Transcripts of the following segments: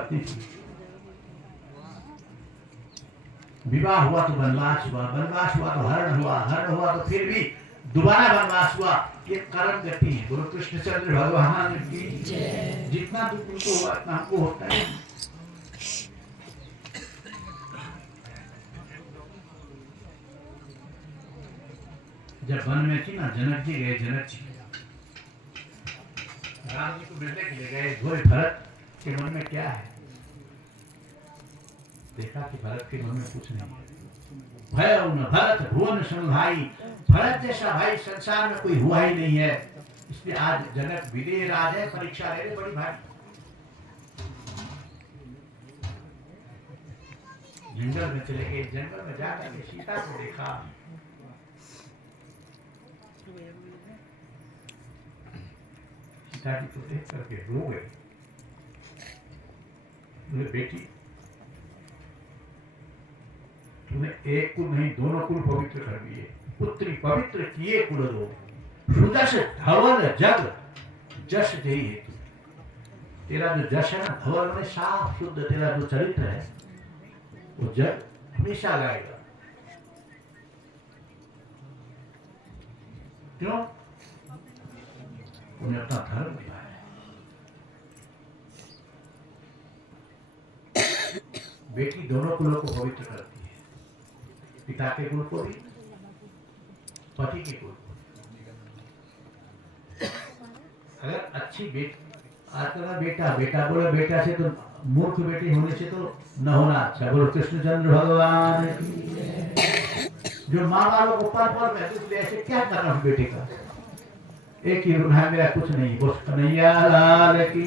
पत्नी थी। विवाह हुआ तो वनवास हुआ, वनवास हुआ तो हरण हुआ, हरण हुआ तो फिर भी दोबारा वनवास हुआ। ये कर्म गति है। गुरु कृष्णचंद्र भगवान की जितना दुख उनको हुआ इतना हमको होता है। जब वन में थी ना, जनक जी गए, जनक जी राम जी को मिलने के लिए गए। बोले भरत के मन में क्या है? देखा कि भरत के मन में कुछ नहीं है। भय न भरत भुवन भाई, भरत जैसा भाई संसार में कोई हुआ ही नहीं है। इसलिए आज जनक विदेह राज है, परीक्षा ले रहे बड़ी भाई। जंगल में चले गए, जंगल में जाकर के सीता को देखा। सीता जी को देख करके रो गए। बोले बेटी, तूने एक कुल नहीं दोनों कुल पवित्र कर दिए। पुत्री पवित्र किए कुल दो, सुदस धवल जग जस जही है। तेरा जो जश है ना, धवल में साफ शुद्ध तेरा जो चरित्र है, वो जग हमेशा गाएगा। क्यों? उन्हें अपना धर्म निभाया। बेटी दोनों कुलों को पवित्र करती है, पिता के कुल को भी, पति के कुल को। अगर अच्छी बेटा, बेटा बेटा बोले, बेटा से तो मूर्ख बेटी होने से तो न होना अच्छा। बोलो कृष्णचंद्र भगवान। जो माँ बापों को पर पर में इसलिए ऐसे क्या करना बेटे का? एक ही रूप है मेरा, कुछ नहीं। बस कन्हैया लाल की।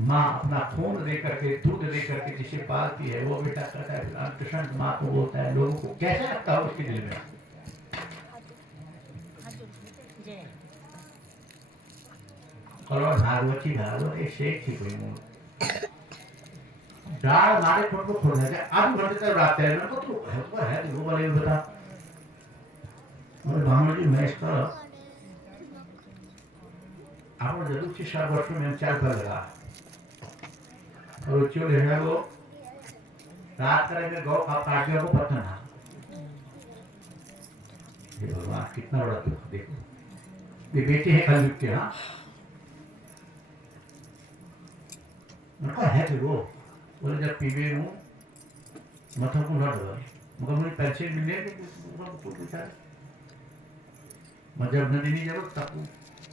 माँ अपना खून दे करके, दूध दे करके जिसे पालती है, वो बेटा कहता है कृष्ण माँ को बोलता है। लोगों को कैसे लगता है उसके दिल में? और भागवती भागवत एक शेख थी कोई मूल डाल मारे खुद को खोलने के आधे घंटे तक रात है ना, तो है वो वाले बता। और ब्राह्मण जी मैं इसका आप जरूर से 7 वर्ष में 4 बार लगा। और चोले है वो रात करेंगे गौ का काटियों को पता ना। ये भगवान कितना बड़ा दुख देखो। ये बेटे हैं कलयुग के। हाँ उनका है कि वो बोले जब पीवे हूँ मथा को लड़ रहा है, मगर मुझे पैसे मिले जब नदी नहीं जरूर तब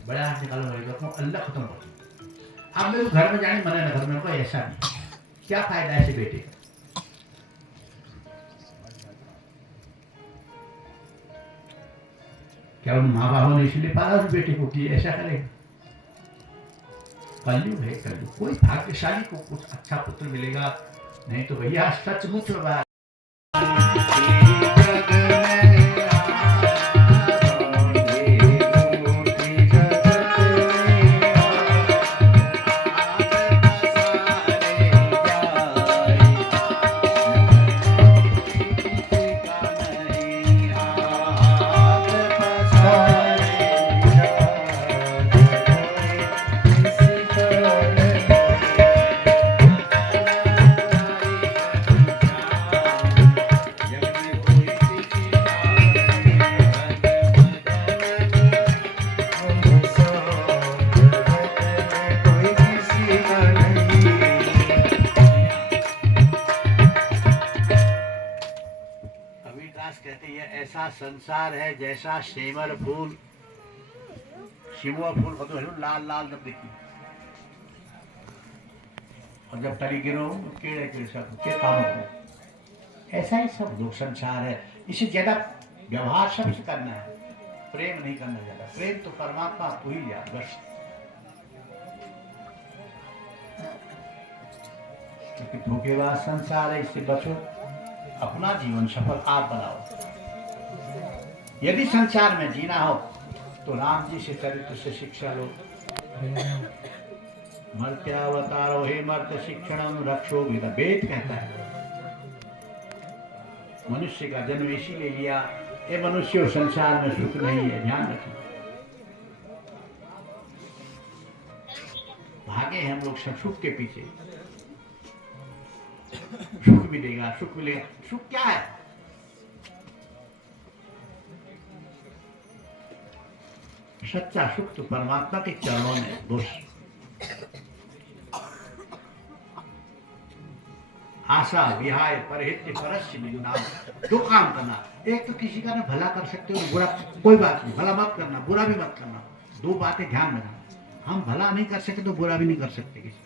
बड़ा हाथ निकालो मेरे को अल्लाह खत्म कर दो। अब मेरे को घर में जाने मना ना घर में, कोई ऐसा नहीं। क्या फायदा ऐसे बेटे का? क्या उन माँ बापों ने इसलिए पाला उस बेटे को कि ऐसा करेगा? कलयुग है, कलयुग। कोई भाग्यशाली को कुछ अच्छा पुत्र मिलेगा, नहीं तो भैया सचमुच बात। संसार है जैसा सेमल फूल, शिमुआ फूल को तो लाल लाल जब दिखती, और जब तरी गिरो केड़े के सब के काम हो। ऐसा ही सब लोग संसार है। इसे ज्यादा व्यवहार सबसे करना है, प्रेम नहीं करना ज्यादा। प्रेम तो परमात्मा तू ही याद बस। क्योंकि धोखेबाज संसार है, इससे बचो। अपना जीवन सफल आप बनाओ। यदि संसार में जीना हो तो राम जी से चरित्र से शिक्षा लो। मर्त्यावतारो हे मर्त शिक्षणम रक्षो विद। वेद कहता है मनुष्य का जन्म इसीलिए लिया, ये मनुष्य संसार में सुख नहीं है, ध्यान रखना। भागे हैं हम लोग सुख के पीछे। सुख मिलेगा, सुख मिलेगा। सुख क्या है? सच्चा सुख तो परमात्मा के चरणों में बस। आशा विहाय परहित परस्य मिलना, दो काम करना। एक तो किसी का ना भला कर सकते हो, बुरा कोई बात नहीं, भला मत करना, बुरा भी मत करना। दो बातें ध्यान रखना, हम भला नहीं कर सकते तो बुरा भी नहीं कर सकते किसी।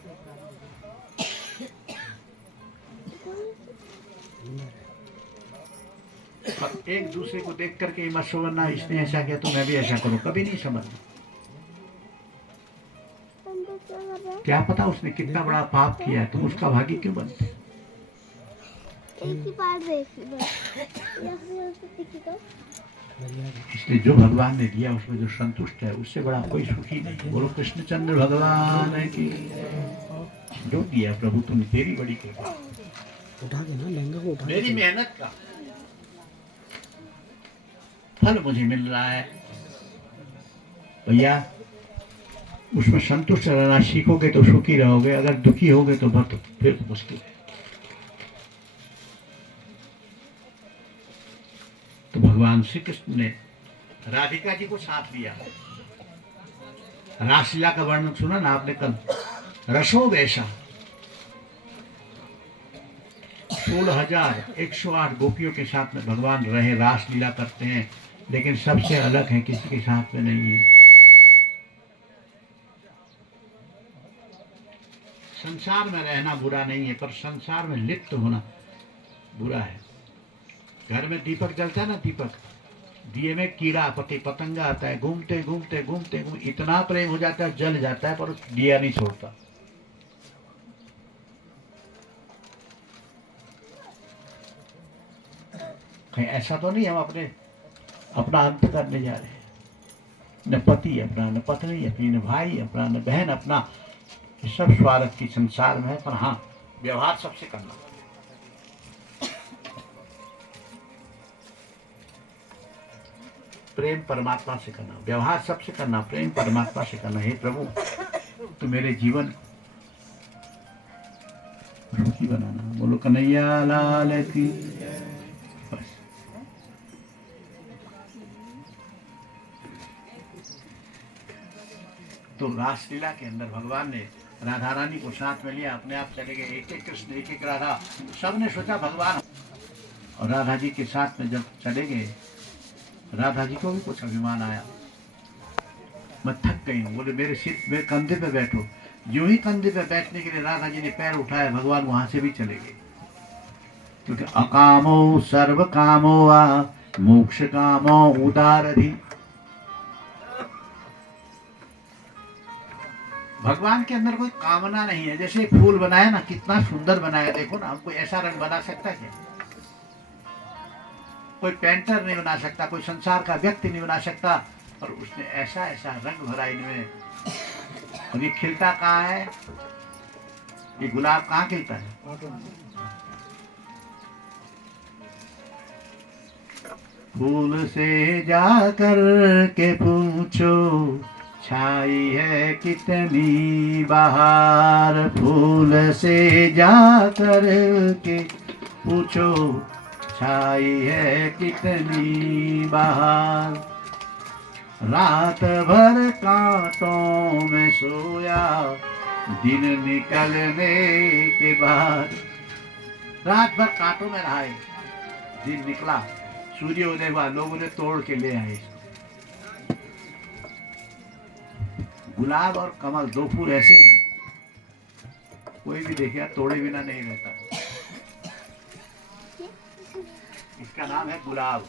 एक दूसरे को देख करके मत समझना इसने ऐसा किया तो मैं भी ऐसा करूं, कभी नहीं समझना। क्या पता उसने कितना बड़ा पाप किया है, तुम उसका भागी क्यों बनते? इसलिए जो भगवान ने दिया उसमें जो संतुष्ट है उससे बड़ा कोई सुखी नहीं। बोलो कृष्णचंद्र भगवान है कि जो दिया प्रभु तुमने, तेरी बड़ी कृपा, उठा के ना लहंगा को उठा, मेरी मेहनत का फल मुझे मिल रहा है। भैया उसमें संतुष्ट रहना सीखोगे तो सुखी रहोगे, अगर दुखी होगे तो बहुत फिर मुश्किल है। तो भगवान श्री कृष्ण ने राधिका जी को साथ लिया। रासलीला का वर्णन सुना ना आपने कल, रसो वैसा 16,108 गोपियों के साथ में भगवान रहे, रासलीला करते हैं, लेकिन सबसे अलग है, किसी के साथ में नहीं है। संसार में रहना बुरा नहीं है, पर संसार में लिप्त होना बुरा है। घर में दीपक जलता है ना, दीपक, दिए में कीड़ा पतंगा आता है, घूमते घूमते घूमते घूमते इतना प्रेम हो जाता है, जल जाता है, पर दिया नहीं छोड़ता। कहीं ऐसा तो नहीं हम अपना अंत करने जा रहे हैं? न पति अपना, न पत्नी अपनी, न भाई अपना, न बहन अपना, सब स्वार्थ की संसार में है। पर हाँ, व्यवहार सबसे करना। प्रेम परमात्मा से करना, व्यवहार सबसे करना, प्रेम परमात्मा से करना। हे प्रभु तो मेरे जीवन सुखी बनाना। बोलो कन्हैया लाल की। बस तो रासलीला के अंदर भगवान ने राधा रानी को साथ में लिया, अपने आप चले गए, एक एक कृष्ण एक एक राधा, सबने सोचा भगवान। और राधा जी के साथ में जब चले गए, राधा जी को भी कुछ अभिमान आया, मैं थक गई हूँ। बोले मेरे सिर, मेरे कंधे पे बैठो। जो ही कंधे पे बैठने के लिए राधा जी ने पैर उठाया, भगवान वहां से भी चले गए। क्योंकि अकामो सर्व कामो वा मोक्ष कामो उदारधि। भगवान के अंदर कोई कामना नहीं है। जैसे फूल बनाया ना, कितना सुंदर बनाया, देखो ना, हम कोई ऐसा रंग बना सकता है क्या? कोई पेंटर नहीं बना सकता, कोई संसार का व्यक्ति नहीं बना सकता, और उसने ऐसा ऐसा रंग भरा इनमें। और ये खिलता कहाँ है? ये गुलाब कहाँ खिलता है? फूल से जाकर के पूछो, छाई है कितनी बहार। फूल से जाकर के पूछो, छाई है कितनी बहार। रात भर कांटों में सोया, दिन निकलने के बाद। रात भर कांटों में रहा है, दिन निकला, सूर्योदय हुआ, लोगों ने तोड़ के ले आए। गुलाब और कमल दो फूल ऐसे हैं, कोई भी देखिए तोड़े बिना नहीं रहता। इसका नाम है गुलाब।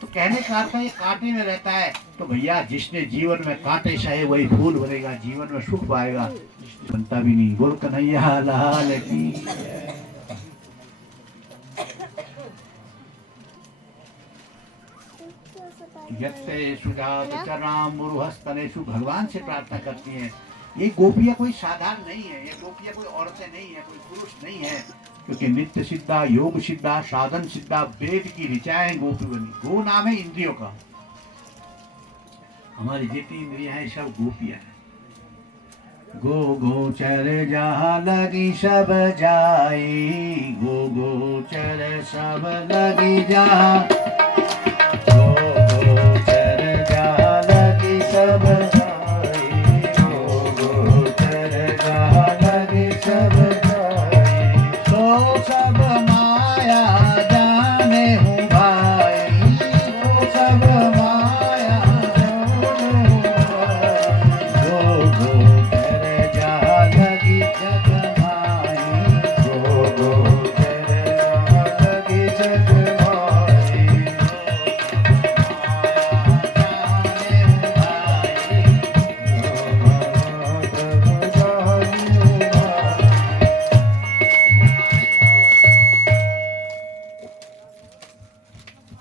तो कहने का अर्थ है ये कांटे में रहता है। तो भैया जिसने जीवन में कांटे सहे वही फूल बनेगा, जीवन में सुख पाएगा। बनता भी नहीं। बोल कन्हैया लाल की। भगवान से प्रार्थना करती हैं। ये गोपियां कोई साधारण नहीं है, ये गोपियां कोई औरतें नहीं है, कोई पुरुष नहीं है, क्योंकि नित्य सिद्धा, योग सिद्धा, साधन सिद्धा, वेद की ऋचाएं गोपी बनी। गो नाम है इंद्रियों का। हमारी जितनी इंद्रियां हैं सब गोपियां हैं। गो गोचर जहाँ लगी सब जाई, गो गोचर सब लगी जहाँ, गो गोचर जहाँ लगी सब जाई, गो गोचर जहाँ लगी सब जाई, सो सब माया जाने हूँ भाई, सो सब माया जाने हूँ भाई, गो गोचर जहाँ लगी जग माई, गो गोचर जहाँ लगी जग माई, जाने हूँ भाई,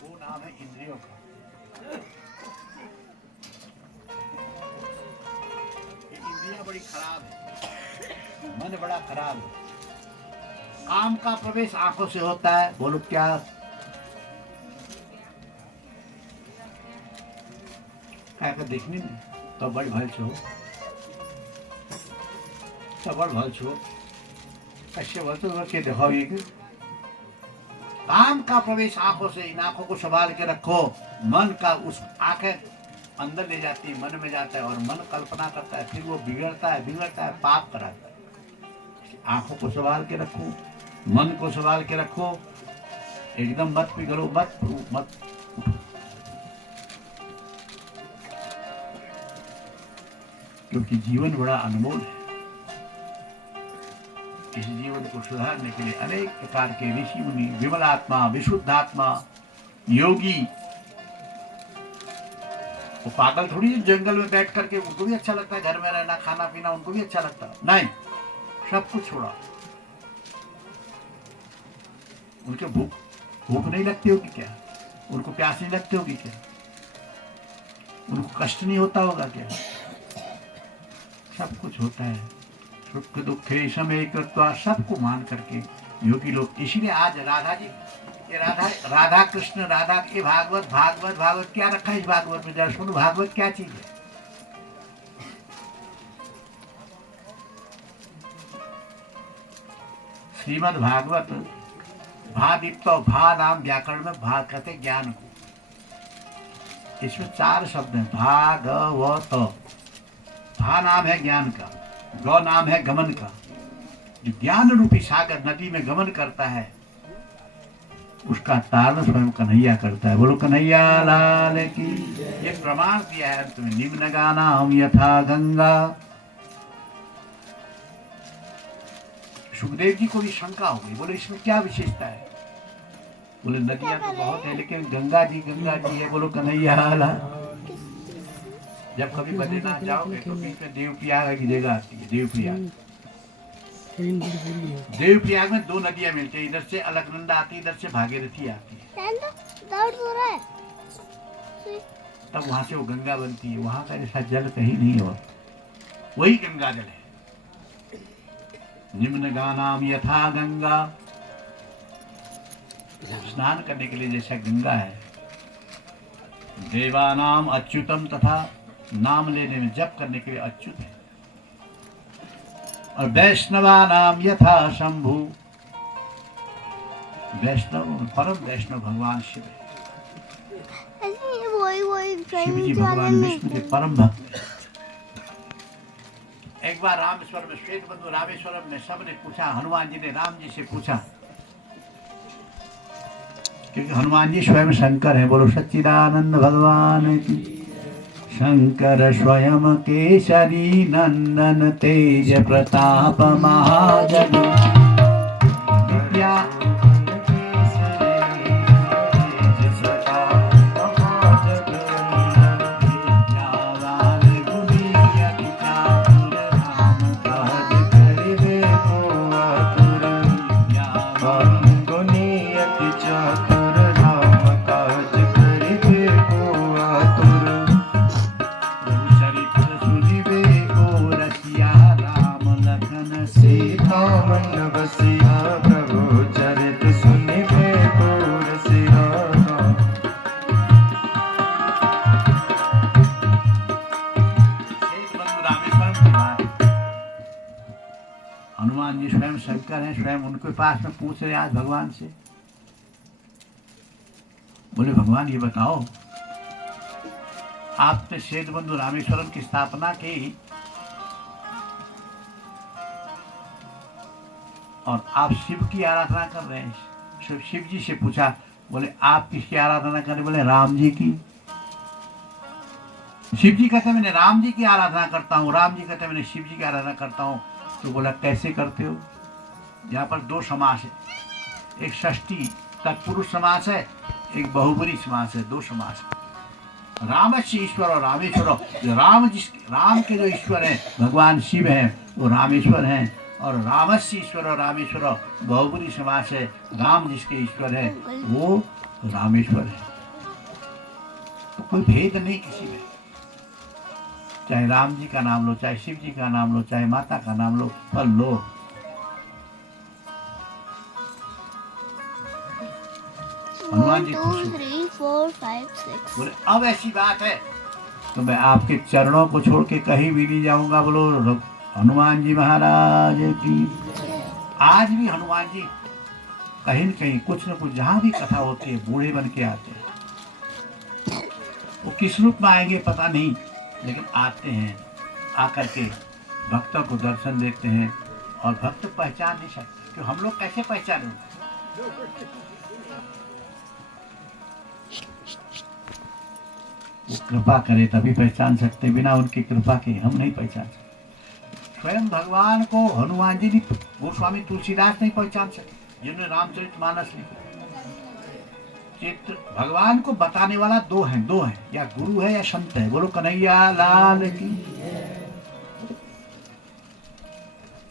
वो नाम है इंद्रियों का। ये इंद्रियां बड़ी खराब है, मन बड़ा खराब है। काम का प्रवेश आंखों से होता है, बोलो क्या? क्या देखने में तो बड़ भल छो, तो बड़ भल छो, कैसे बोलते हो के दिखाओ ये कि काम का प्रवेश आंखों से, इन आंखों को संभाल के रखो। मन का उस आंखें अंदर ले जाती है, मन में जाता है और मन कल्पना करता है, फिर वो बिगड़ता है, पाप कराता है। आंखों को संभाल के रखो, मन को संभाल के रखो, एकदम मत पिघलो, मत क्योंकि जीवन बड़ा अनमोल है। इस जीवन को सुधारने के लिए अनेक प्रकार के ऋषि मुनि, विमल आत्मा, विशुद्ध आत्मा, योगी, वो पागल थोड़ी है जंगल में बैठ करके, उनको भी अच्छा लगता है घर में रहना, खाना पीना, उनको भी अच्छा लगता है। नहीं, सब कुछ छोड़ा। उनके भूख नहीं लगती होगी क्या? उनको प्यास नहीं लगती होगी क्या? उनको कष्ट नहीं होता होगा क्या? सब कुछ होता है। सुख दुखे समय कृत्वा, सबको मान करके योगी लोग। इसीलिए आज राधा जी, ये राधा कृष्ण, राधा के भागवत क्या रखा है इस भागवत में? जरा सुनो, भागवत क्या चीज है? श्रीमद् भागवत, भादीप्तो, भा नाम व्याकरण में भा कहते ज्ञान को। इसमें 4 शब्द हैं, भागवत। भा नाम है ज्ञान का, गौ नाम है गमन का। जो ज्ञान रूपी सागर नदी में गमन करता है, उसका तारण स्वयं कन्हैया करता है। बोलो कन्हैया लाल की। ये प्रमाण दिया है अंत में, निम्न गाना हम यथा गंगा। सुखदेव जी को भी शंका हो गई, बोले इसमें क्या विशेषता है? बोले नदियां तो बहुत है, लेकिन गंगा जी है। बोलो कन्हैया लाल। जब कभी बद्रीनाथ जाओगे तो बीच में देवप्रयाग की जगह आती है, देवप्रयाग में 2 नदियां मिलती है, इधर से अलकनंदा आती है, इधर से भागीरथी आती है। तब वहां से वो गंगा बनती है। वहां का ऐसा जल कहीं नहीं हो, वही गंगा जल है। निम्न गानाम यथा गंगा, स्नान करने के लिए जैसा गंगा है। देवानाम अच्युतम, तथा नाम लेने में, जप करने के लिए अच्युत है। और वैष्णवा नाम यथा शंभु, वैष्णव, परम वैष्णव भगवान शिव है। शिव जी भगवान विष्णु के परम भक्त। एक बार रामेश्वर में, श्वेत बंधु रामेश्वरम में सबने पूछा, हनुमान जी ने राम जी से पूछा, क्योंकि हनुमान जी स्वयं शंकर है। बोलो सच्चिदानंद भगवान की। शंकर स्वयं केसरी नंदन, तेज प्रताप महाजन, विद्या हनुमान जी स्वयं शंकर हैं, स्वयं उनके पास में पूछ रहे आज भगवान से, बोले भगवान ये बताओ, आपने सेतुबंधु रामेश्वरम की स्थापना की और आप शिव की आराधना कर रहे हैं। शिव जी से पूछा, बोले आप किसकी आराधना कर रहे? बोले राम जी की। शिव जी कहते मैंने राम जी की आराधना करता हूँ, राम जी कहते मैंने शिव जी की आराधना करता हूँ। तो बोला कैसे करते हो? यहाँ पर दो समास है, एक षष्ठी तत्पुरुष समास है, एक बहुबरी समास है, दो समास है। रामस्य ईश्वर और रामेश्वर, राम के जो ईश्वर है भगवान शिव हैं, वो रामेश्वर हैं, और रामस्य ईश्वर और रामेश्वर बहुबरी समास है, राम जिसके ईश्वर है वो रामेश्वर है। तो कोई भेद नहीं किसी में, चाहे राम जी का नाम लो, चाहे शिव जी का नाम लो, चाहे माता का नाम लो, पर लो। हनुमान जी 1 2 3 4 5 6 बोले अब ऐसी बात है तो मैं आपके चरणों को छोड़ के कहीं भी नहीं जाऊंगा। बोलो हनुमान जी महाराज की। आज भी हनुमान जी कहीं न कहीं कुछ न कुछ जहां भी कथा होती है बूढ़े बन के आते हैं। वो किस रूप में आएंगे पता नहीं, लेकिन आते हैं, आकर के भक्तों को दर्शन देते हैं और भक्त पहचान नहीं सकते। तो हम लोग कैसे पहचाने? वो कृपा करे तभी पहचान सकते, बिना उनकी कृपा के हम नहीं पहचान सकते। स्वयं भगवान को हनुमान जी गोस्वामी तुलसीदास नहीं पहचान सके, जिन्होंने रामचरितमानस लिखा। चित्र भगवान को बताने वाला दो हैं, या गुरु है या संत है। बोलो कन्हैया लाल की।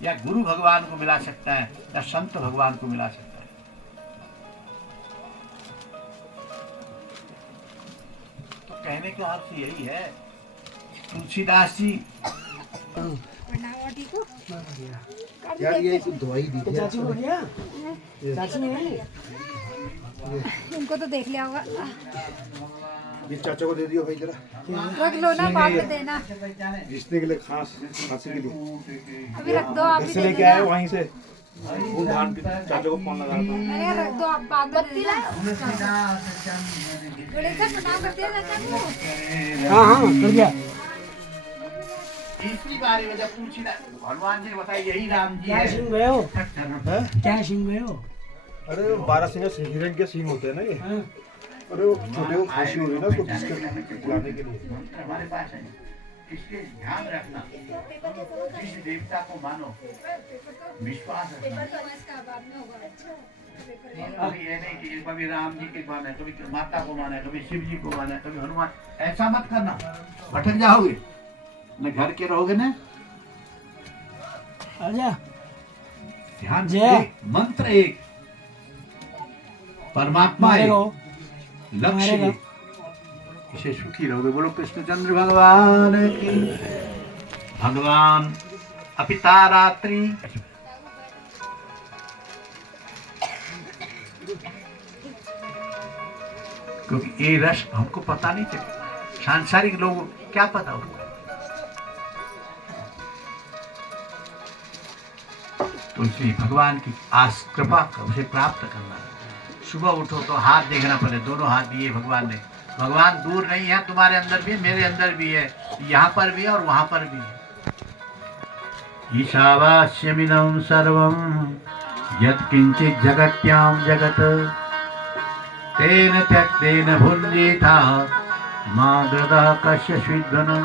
या गुरु भगवान को मिला सकता है या संत भगवान को मिला सकता है। तो कहने का अर्थ यही है, तुलसीदास जी यार ये दवाई दी थी चाची बढ़िया, चाची नहीं उनको तो देख लिया होगा। ये चाचा को दे दियो भाई जरा, रख लो ना, बाद में देना। रिश्ते के लिए खांसी के लिए अभी रख दो, आप घर से लेके आए वहीं से। वो धान चाचा को फोन लगा था, अरे रख दो, आप बाद में देना। बड़े से प्रणाम करते हैं चाचा को। हाँ कर दिया। तीसरी बारी में जब पूछी ना हनुमान जी ने बताया यही राम जी है। क्या सिंह गए हो? अरे 12 सिंह हिरण के सिंह होते हैं ना ये। अरे वो छोटे को खांसी हो रही ना, उसको खिलाने के लिए हमारे पास है। इसलिए ध्यान रखना, जिस देवता को मानो विश्वास रखना। कभी ये नहीं कि कभी राम जी के माने, कभी माता को माने, कभी शिव जी को माने, कभी हनुमान, ऐसा मत करना, भटक जाओगे न, घर के रहोगे ना। आजा ध्यान से, मंत्र एक, परमात्मा एक, लक्ष्य एक, इसे सुखी रहोगे। बोलो कृष्णचंद्र भगवान की। भगवान अपिता रात्रि, क्योंकि ये रस हमको पता नहीं चले, सांसारिक लोगों क्या पता होगा। तो इसलिए भगवान की कृपा उसे प्राप्त करना है। सुबह उठो तो हाथ देखना पड़े, दोनों हाथ दिए भगवान ने। भगवान दूर नहीं है, तुम्हारे अंदर भी है, मेरे अंदर भी है, यहाँ पर भी है और वहां पर भी है। ईशावास्यमिदं सर्वं यत्किंचित् जगत्यां जगत् तेन त्यक्तेन भुञ्जीता मा गृधः कश्चिद्घ्नं।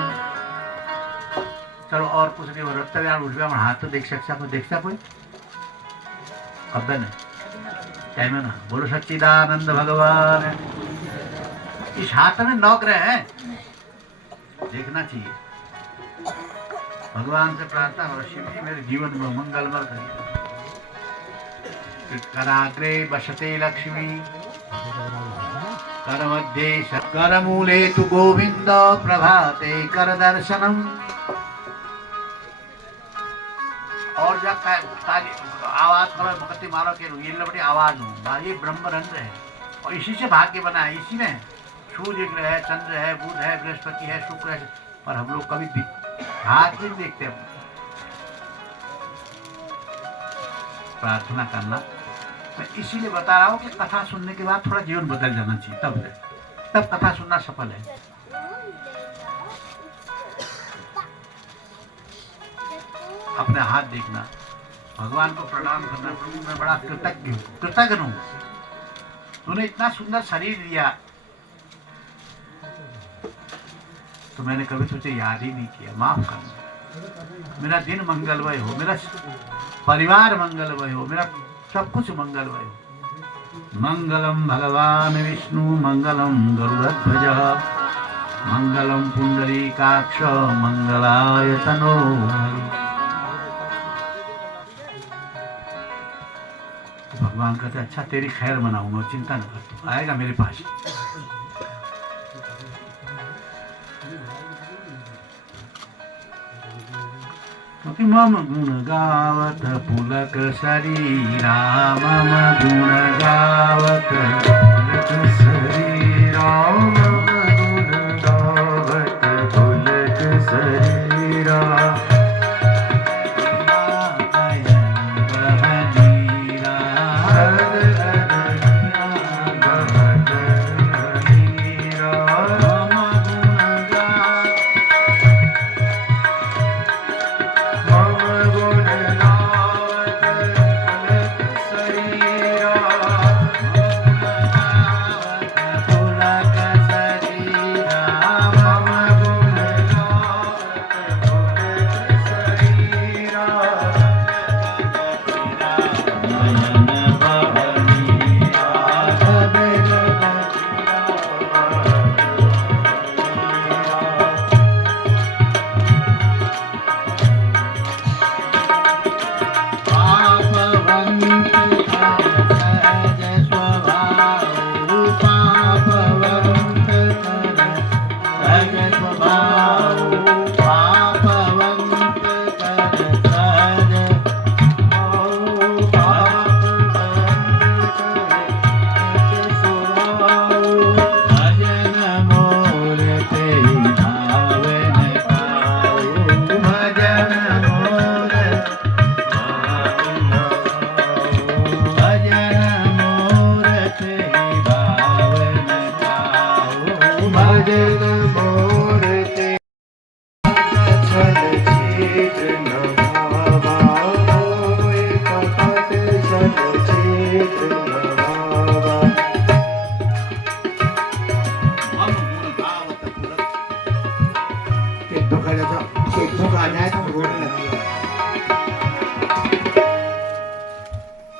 चलो और कुछ नहीं हो रहा, उठ गया हाथ तो देख सकता कोई, देखता कोई अब न टाइम है ना। बोलो सच्चिदानंद भगवान। इस हाथ में 9 ग्रह है, देखना चाहिए। भगवान से प्रार्थना करो, शिव जी मेरे जीवन में मंगलमय करिए। कराग्रे बसते लक्ष्मी, कर मध्ये कर मूले तु गोविंद, प्रभाते कर दर्शनम। और जब आवाज करो, भक्ति मारो के ये लबड़ी आवाज हो, ये ब्रह्मरंध्र है और इसी से भाग्य बना है। इसी में सूर्य ग्रह है, चंद्र है, बुध है, बृहस्पति है, शुक्र है, पर हम लोग कभी भी हाथ नहीं देखते। प्रार्थना करना। मैं इसीलिए बता रहा हूँ कि कथा सुनने के बाद थोड़ा जीवन बदल जाना चाहिए, तब कथा सुनना सफल है। अपने हाथ देखना, भगवान को प्रणाम करना, प्रभु मैं बड़ा कृतज्ञ हूँ, तूने इतना सुंदर शरीर दिया तो मैंने कभी तुझे याद ही नहीं किया, माफ करना। मेरा दिन मंगलमय हो, मेरा परिवार मंगलमय हो, मेरा सब कुछ मंगलमय हो। मंगलम भगवान विष्णु मंगलम गरुड़ध्वज मंगलम पुंडरीकाक्ष मंगलाय तनो हरि। भगवान कहते अच्छा तेरी खैर मनाऊंगा, चिंता न कर, तू आएगा मेरे पास। क्योंकि मम गुण गावत पुलक शरीरा, मम गुण गावत पुलक शरीरा, मम गुण गावत पुलक शरीरा।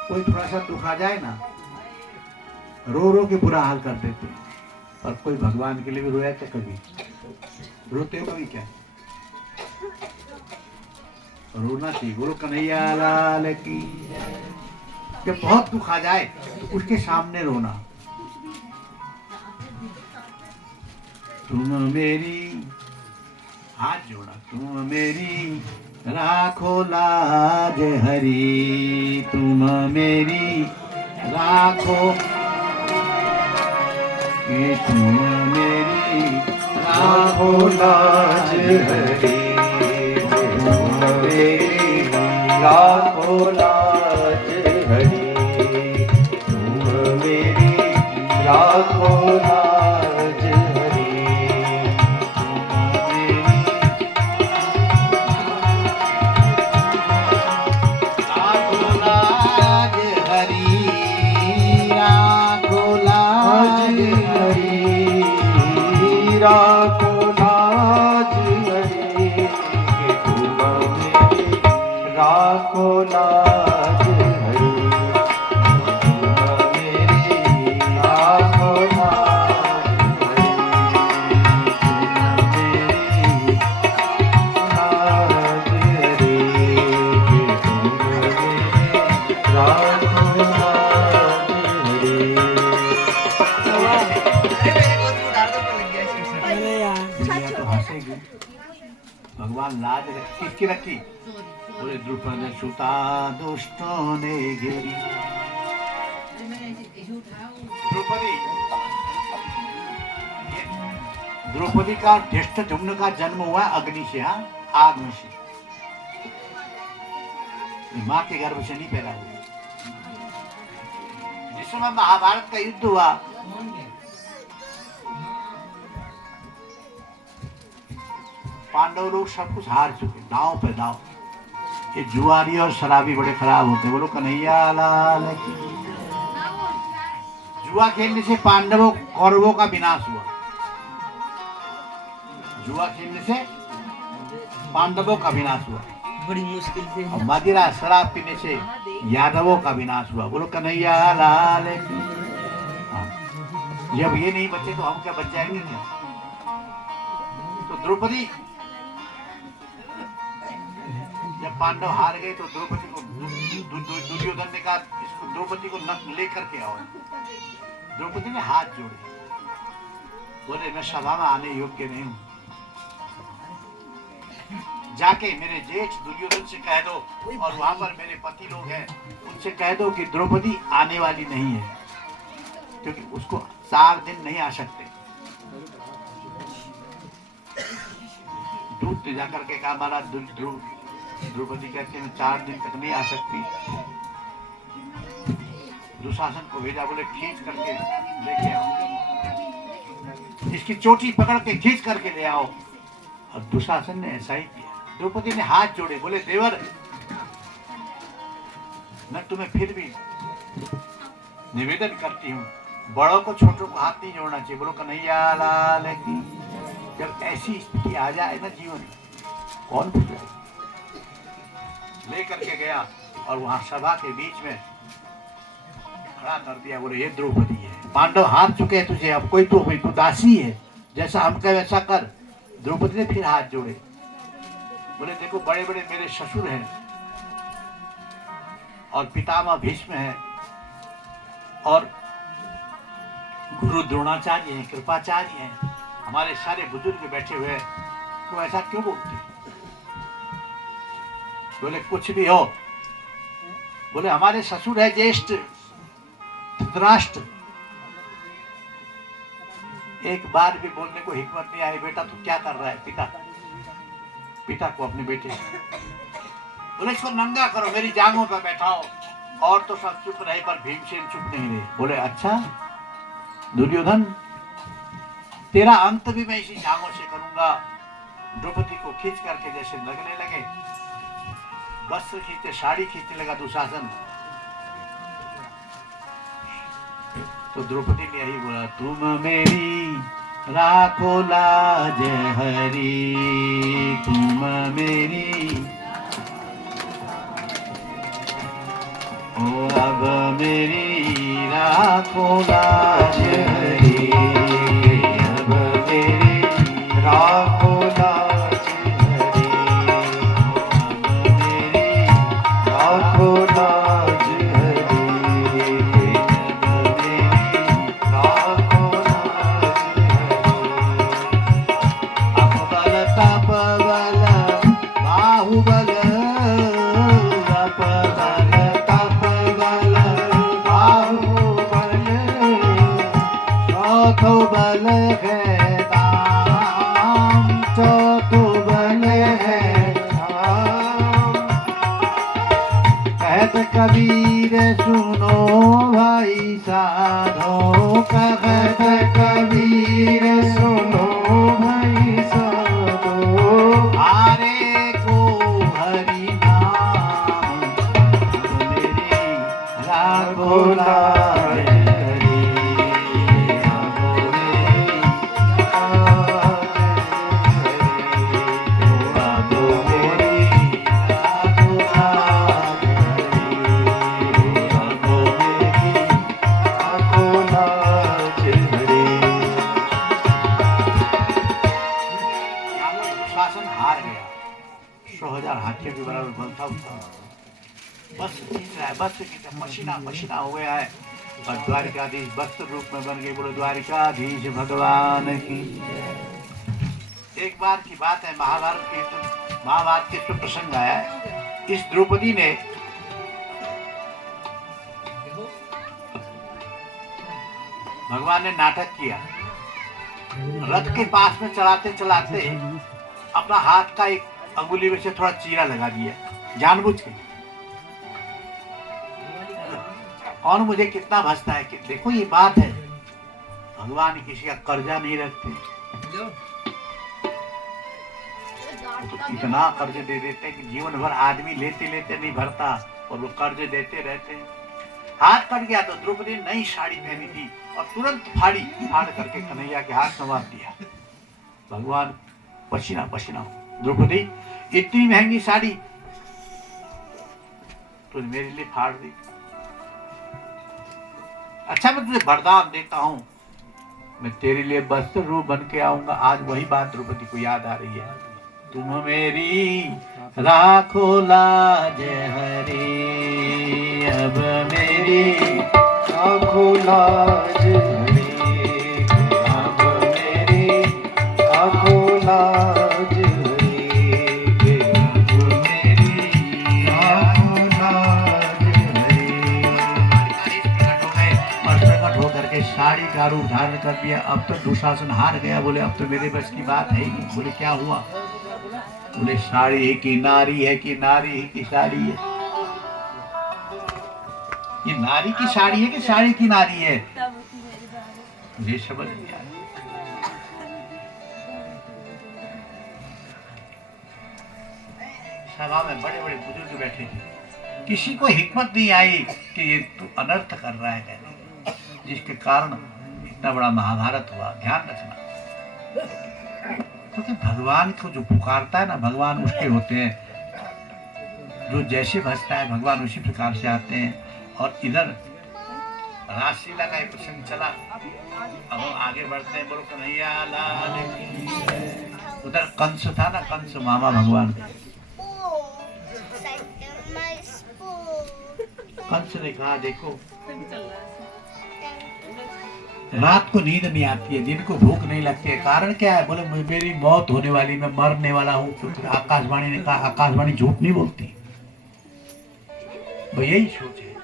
कोई थोड़ा सा दुख आ जाए ना, रो रो के बुरा हाल कर देते। और कोई भगवान के लिए भी रोया क्या कभी? रोते हो कभी क्या? रोना चाहिए। गुरु कन्हैया लाल की। जब बहुत दुख आ जाए तो उसके सामने रोना। तुम मेरी, हाथ जोड़ा, तुम मेरी राखो लाज हरी, तुम मेरी राखो, कि तुम मेरी राखो लाज हरी, तुम मेरी राखो लाज हरी, तुम मेरी राखो लाज हरी, राखो लाज हरी, राखो लाज हरी, राखो लाज हरी, तुम मेरी राखो लाज हरी, तुम मेरी राखो लाज हरी, तुम मेरी लाज हरी, तुम मेरी राखो लाज हरी। दुनिया तो हंसेगी। भगवान लाज किसकी रखी? बोले द्रुपद सुता दुष्टों ने घेरी। द्रौपदी का ज्येष्ठ जमुना का जन्म हुआ अग्नि से, हाँ, आग में से। माँ के गर्भ से नहीं पैदा हुआ। जिस समय महाभारत का युद्ध हुआ, पांडव लोग सब कुछ हार चुके, दांव पे दांव। ये जुआरी और शराबी बड़े खराब होते, बोलो कन्हैया लाल की। जुआ खेलने से पांडवों कौरवों का विनाश हुआ। जुआ खेलने से पांडवों का विनाश हुआ। बड़ी मुश्किल से और मदिरा शराब पीने से यादवों का विनाश हुआ। बोलो कन्हैया लाल की। हाँ। जब ये नहीं बचे तो हम क्या बच जाएंगे क्या? तो द्रौपदी, जब पांडव हार गए तो द्रौपदी को दुर्योधन ने कहा इसको द्रौपदी को लेकर के आओ। द्रौपदी ने हाथ जोड़े, बोले मैं सभा में आने योग्य नहीं हूं। जाके मेरे जेठ दुर्योधन से कह दो, और वहां पर मेरे पति लोग हैं, उनसे कह दो कि द्रौपदी आने वाली नहीं है, क्योंकि उसको 4 दिन नहीं आ सकते। दूत ने जाकर के कहा महाराज द्रौपदी कहते हैं 4 दिन तक नहीं आ सकती। दुशासन को भेजा, बोले खींच करके लेके आओ, इसकी चोटी पकड़ के खींच करके ले आओ। और दुशासन ने ऐसा ही किया। द्रौपदी ने हाथ जोड़े, बोले देवर मैं तुम्हें फिर भी निवेदन करती हूँ, बड़ों को छोटों को हाथ नहीं जोड़ना चाहिए। बोलो कन्हैया लाल की। जब ऐसी स्थिति आ जाए ना जीवन, कौन पूछे? लेकर के गया और वहां सभा के बीच में खड़ा कर दिया। बोले ये द्रौपदी है, पांडव हार चुके हैं तुझे, अब कोई तो दासी है, जैसा हम कहे वैसा कर। द्रौपदी ने फिर हाथ जोड़े, बोले देखो बड़े बड़े मेरे ससुर हैं और पितामह भीष्म हैं और गुरु द्रोणाचार्य हैं, कृपाचार्य हैं, हमारे सारे बुजुर्ग बैठे हुए हैं, तो ऐसा क्यों बोलते? बोले कुछ भी हो, बोले हमारे ससुर है ज्येष्ठ धृतराष्ट्र। एक बार भी बोलने को हिम्मत नहीं आई, बेटा तू क्या कर रहा है? पिता को अपने बेटे, बोले इसको नंगा करो, मेरी जांघों पर बैठाओ। और तो सब चुप रहे, पर भीमसेन चुप नहीं रहे। बोले अच्छा दुर्योधन, तेरा अंत भी मैं इसी जांघों से करूंगा। द्रौपदी को खींच करके जैसे लगने लगे, वस्त्र खींचते, साड़ी खींचने लगा दुशासन, तो द्रौपदी ने यही बोला, तुम मेरी राखो लाज हरी, तुम मेरी, ओ अब मेरी राखो लाज हरी, अब मेरी राखो लाज हरी, अब मेरी राखो लाज हरी, अब मेरी राखो लाज हरी। अपबल तपबल बाहुबल, अपबल तपबल बाहुबल, चौथो बल है दाम, चौथो बल है धाम। कहत कबीर सुनो भाई साधो, कहत कबीर सुनो भाई साधो, हारे को हरि नाम, मेरी राघो लाज हरी, राघो मेरी लाज हरी, राघो मेरी राघो लाज हरी, राघो मेरी राघो लाज हरी। दुशासन हार गया, 100,000 हाथियों के बराबर बल था उसका। बस खींच रहा है, बस पसीना पसीना हो गया है, और द्वारिकाधीश वस्त्र रूप में बन गई। बोलो द्वारिकाधीश भगवान की। एक बार की बात है, महाभारत के प्रसंग आया है। इस द्रौपदी ने भगवान ने नाटक किया, रथ के पास में चलाते चलाते अपना हाथ का एक अंगुली में से थोड़ा चीरा लगा दिया जानबूझ के। कौन मुझे कितना भजता है कि देखो ये बात है, भगवान किसी का कर्जा नहीं रखते, तो इतना कर्ज दे देते हैं कि जीवन भर आदमी लेते लेते नहीं भरता और वो कर्ज देते रहते हैं। हाथ कट गया तो द्रौपदी नई साड़ी पहनी थी और तुरंत फाड़ करके कन्हैया के हाथ में बांध दिया। भगवान पसीना पसीना, द्रौपदी इतनी महंगी साड़ी तो मेरे लिए फाड़ दी। अच्छा मैं तुझे वरदान देता हूं, मैं तेरे लिए वस्त्र रूप बन के आऊंगा। आज वही बात द्रौपदी को याद आ रही है। तुम मेरी राखो लाज हरी, अब मेरी राखो लाज हरी, अब मेरी राखो लाज हरी, अब मेरी राखो लाज हरी। और प्रकट होकर के साड़ी का रूप धारण कर दिया। अब तो दुशासन हार गया, बोले अब तो मेरे बस की बात है ही नहीं। बोले क्या हुआ? बोले साड़ी ही की नारी है कि नारी ही की साड़ी है? ये नारी की साड़ी है कि साड़ी की नारी है? मुझे समझ नहीं आया। सभा में बड़े बड़े बुजुर्ग बैठे थे, किसी को हिकमत नहीं आई कि ये तू अनर्थ कर रहा है कहने, जिसके कारण इतना बड़ा महाभारत हुआ। ध्यान रखना, क्योंकि भगवान को जो पुकारता है ना, भगवान उसके होते हैं। जो जैसे भजता है भगवान उसी प्रकार से आते हैं। और इधर रासलीला का एक प्रसंग चला, अब हम आगे बढ़ते हैं। बोलो कन्हैया लाल की। उधर कंस था ना, कंस मामा भगवान का। कंस ने कहा देखो रात को नींद नहीं आती है, दिन को भूख नहीं लगती है, कारण क्या है? बोले मेरी मौत होने वाली, मैं मरने वाला हूँ। तो आकाशवाणी ने कहा आकाशवाणी झूठ नहीं बोलती। वो यही सोचे।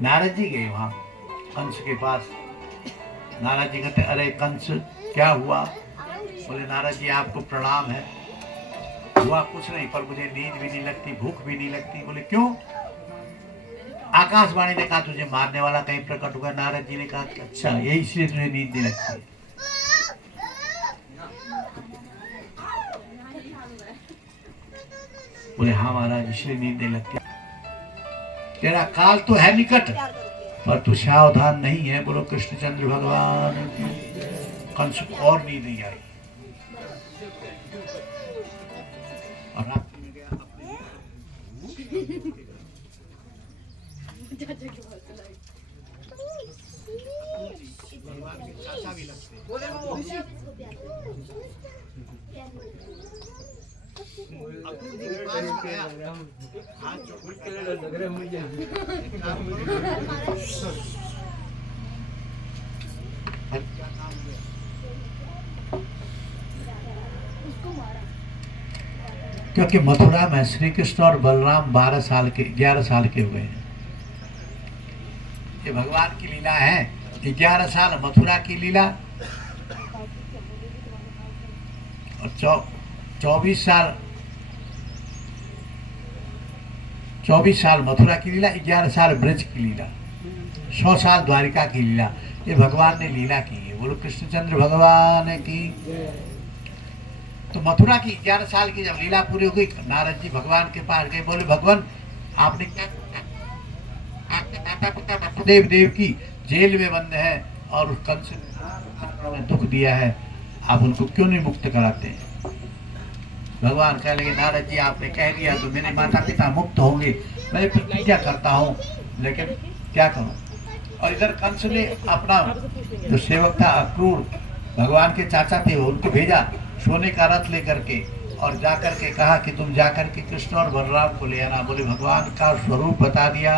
नारद जी गए वहां कंस के पास। नारद जी कहते अरे कंस क्या हुआ? बोले नारद जी आपको प्रणाम है। हुआ कुछ नहीं, पर मुझे नींद भी नहीं लगती, भूख भी नहीं लगती। बोले क्यों? आकाशवाणी ने कहा तुझे मारने वाला कहीं प्रकट हुआ। नारद जी ने कहा कि अच्छा यही इसलिए तुझे नींद नहीं लगती। बोले हाँ महाराज इसलिए नींद नहीं लगती। तेरा काल तो है निकट, पर तू सावधान नहीं है। बोलो कृष्णचंद्र भगवान। कंस को और नींद नहीं आई और रात में गया भगवान के चाचा भी लगते क्योंकि मथुरा में श्री कृष्ण और बलराम 11 साल के हुए हैं। ये भगवान की लीला है। 11 साल मथुरा की लीला और 24 साल मथुरा की लीला, 11 साल ब्रज की लीला, 100 साल द्वारिका की लीला। ये भगवान ने लीला की है। बोलो कृष्णचंद्र भगवान की। तो मथुरा की 11 साल की जब लीला पूरी हो गई, नारद जी भगवान के पास गए। बोले भगवान आपने क्या देव की जेल में बंद है और उस कंस ने दुख दिया है, आप उनको क्यों नहीं मुक्त कराते हैं? भगवान कह लगे नारद जी आपने कह दिया तो मेरे माता पिता मुक्त होंगे, मैं प्रतिज्ञा करता हूँ, लेकिन क्या करूँ? और इधर कंस ने अपना जो सेवक था अक्रूर, भगवान के चाचा थे, उनको भेजा सोने का रथ लेकर के और जाकर के कहा कि तुम जाकर के कृष्ण और बलराम को ले आना। बोले भगवान का स्वरूप बता दिया।